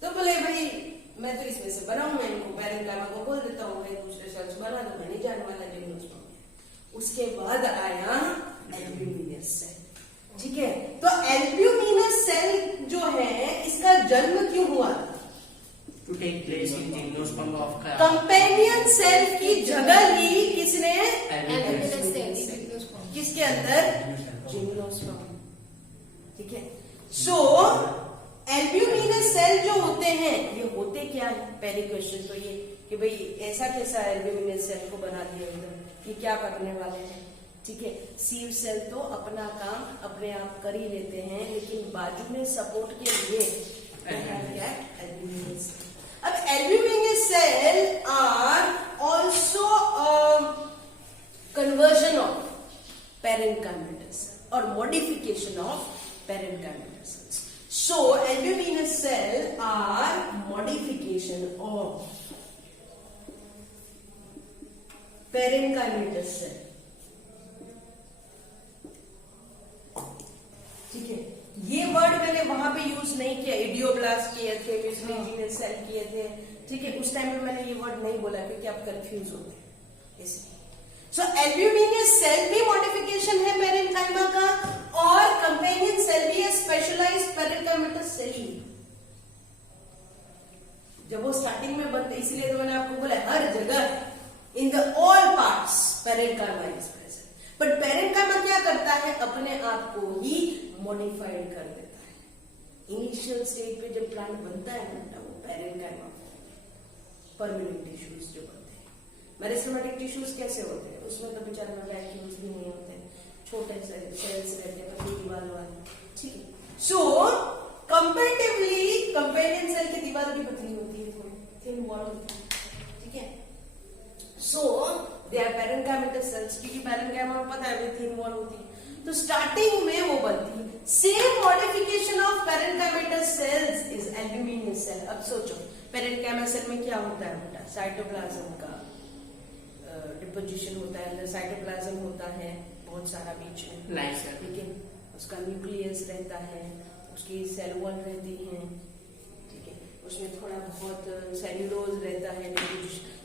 तो बोले भाई मैं तो इसमें से बना हूं, मैं इनको पैरेन्काइमा को बोल देता हूं, मैं दूसरे सेल्स बना तो बन ही जाने वाला जिम्नोस्पर्म। उसके बाद आया एल्ब्यूमिनस सेल, ठीक है। तो एल्ब्यूमिनस सेल जो है इसका जन्म क्यों हुआ? To take place in gymnosperm of companion cell की जगह ली किसने? Albuminous cell, gymnosperm. किसके अंदर? जिम्नोस्पर्म, ठीक है। सो एल्ब्यूमिनस सेल जो होते हैं ये होते क्या है? पहले क्वेश्चन तो ये कि भाई ऐसा कैसा एल्ब्यूमिनस सेल को बना दिया एकदम, ये क्या करने वाले हैं, ठीक है। सीव सेल तो अपना काम अपने आप कर ही लेते हैं, लेकिन बाजू में सपोर्ट के लिए क्या? एल्ब्यूमिनस। अब albuminous cell are also conversion of parenchymatous और modification of parenchymatous cells. So albuminous cell are modification of parenchymatous cell, ठीक है। ये वर्ड मैंने वहां पे यूज नहीं किया, इडियोब्लास्ट किए थे, म्यूसिनेजिनस सेल किए थे, ठीक है। उस टाइम पे मैंने ये वर्ड नहीं बोला क्योंकि आप कंफ्यूज होते हैं इसलिए। सो एल्ब्यूमिनस सेल भी मॉडिफिकेशन है पैरेन्काइमा का, और कंपेनियन सेल भी है स्पेशलाइज्ड पैरेन्काइमेटस सेल ही। जब वो स्टार्टिंग में बनते, इसीलिए तो मैंने आपको बोला हर जगह in the all parts parenchyma is present. But parenchyma क्या करता है? अपने आप को ही मॉडिफाइड कर देता है। इनिशियल स्टेज पे जब प्लांट बनता है ना, वो पैरेन्काइमा परमानेंट टिश्यूज जो बनते हैं। मेरिस्टेमेटिक टिश्यूज कैसे होते हैं? उसमें तो बेचारे में वैक्यूल्स भी नहीं होते, छोटे से सेल्स रहते हैं, पतली दीवार वाले, ठीक है। सो कंपैरेटिवली कंपेनियन सेल की दीवार भी पतली होती है, थोड़ी थिन वॉल होती है, ठीक है। So they are parenchymatous sales, क्योंकि पैरेन्काइमा में पता है थिन वॉल होती है, तो स्टार्टिंग में वो बनती है। Same modification of parenchymatous cells is albuminous cell. अब सोचो पैरेन्काइमा सेल में क्या होता है बेटा? साइटोप्लाज्म का डिपोजिशन होता है, साइटोप्लाज्म होता है बहुत सारा बीच में, लेकिन उसका न्यूक्लियस रहता है, उसकी सेल वॉल रहती है, ठीक है। उसमें थोड़ा बहुत सेल्यूलोज रहता है,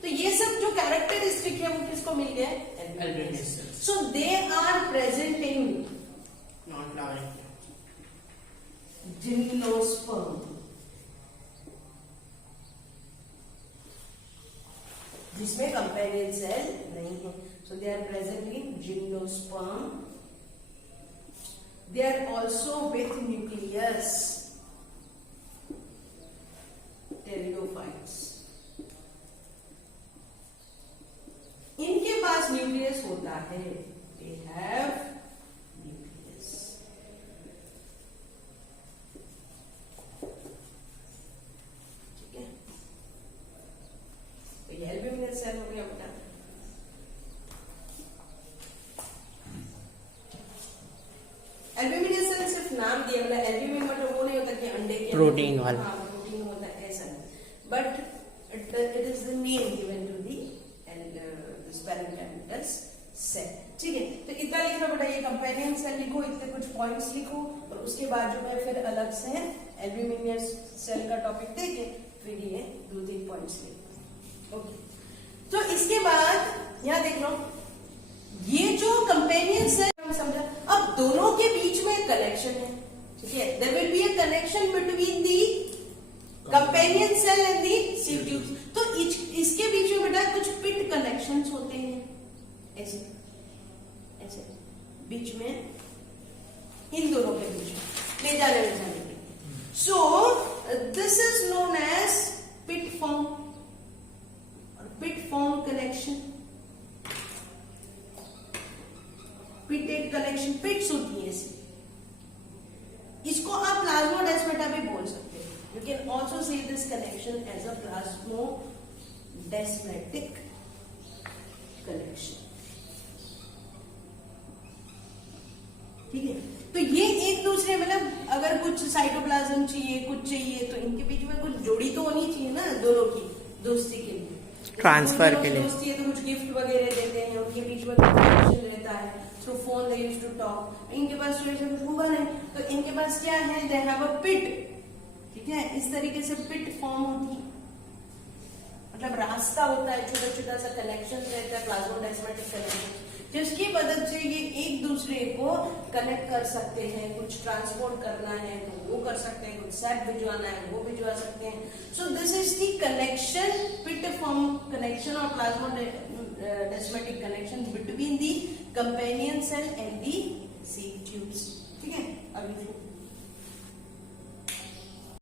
तो ये सब जो कैरेक्टरिस्टिक है वो किसको मिल गया? Albuminous cell. So they are present in not flowering. Gymnosperm, जिसमें कंपेनियन सेल नहीं है। So they are present in gymnosperm. They are also with nucleus, pteridophytes. इनके पास न्यूक्लियस होता है, दे हैव न्यूक्लियस, ठीक है। तो ये एल्ब्यूमिनस सेल हो गया बेटा। एल्ब्यूमिनस सेल सिर्फ नाम दिया, मतलब एल्ब्यूमिन मतलब वो नहीं होता कि अंडे के प्रोटीन वाला, हाँ प्रोटीन होता है ऐसा नहीं, but it is the name given to the parenchymatous cell, ठीक है। तो इतना लिखना बेटा, ये कंपेनियन सेल लिखो, इतने कुछ पॉइंट्स लिखो, और उसके बाद जो है फिर अलग से एल्ब्यूमिनस सेल का टॉपिक देके फिर ये 2-3 पॉइंट्स लिखो, ओके। तो इसके बाद यहाँ देख लो, ये जो कंपेनियन सेल हम समझा, अब दोनों के बीच में कनेक्शन है, ठीक है। There will be a connection between the companion cell and the sieve tube. तो इसके बीच में बेटा कुछ पिट कनेक्शंस होते हैं, ऐसे ऐसे बीच में, इन दोनों के बीच में ले जाने के लिए। So this is known as pit form, और pit form connection, pitted connection, pits होती है ऐसी। इसको आप प्लाज्मोडेस्माटा भी बोल सकते हैं। You can also see this connection as a plasmodesmatic connection, ठीक है। तो ये एक दूसरे मतलब अगर कुछ साइटोप्लाज्म चाहिए, कुछ चाहिए, तो इनके बीच में कुछ जोड़ी तो होनी चाहिए ना दोनों की दोस्ती के लिए, ट्रांसफर दोनों के की लिए। दोस्ती है तो कुछ गिफ्ट वगैरह देते हैं, उनके बीच में कम्युनिकेशन रहता है, through phone they used to talk. इनके पास तो ऐसा कुछ हुआ नहीं, तो इनके पास क्या है, दे हैव अ पिट, ठीक है, इस तरीके से पिट फॉर्म होती है, मतलब रास्ता होता है, छोटा छोटा सा कनेक्शन रहता है, प्लाज्मोडेस्माटिक कनेक्शन, जिसकी मदद से ये एक दूसरे को कनेक्ट कर सकते हैं। कुछ ट्रांसपोर्ट करना है तो वो कर सकते हैं, कुछ सेट भिजवाना है वो भिजवा सकते हैं। So this is the connection, pit form connection और plasmodesmatic connection between the companion cell and the seed tubes. ठीक है, अभी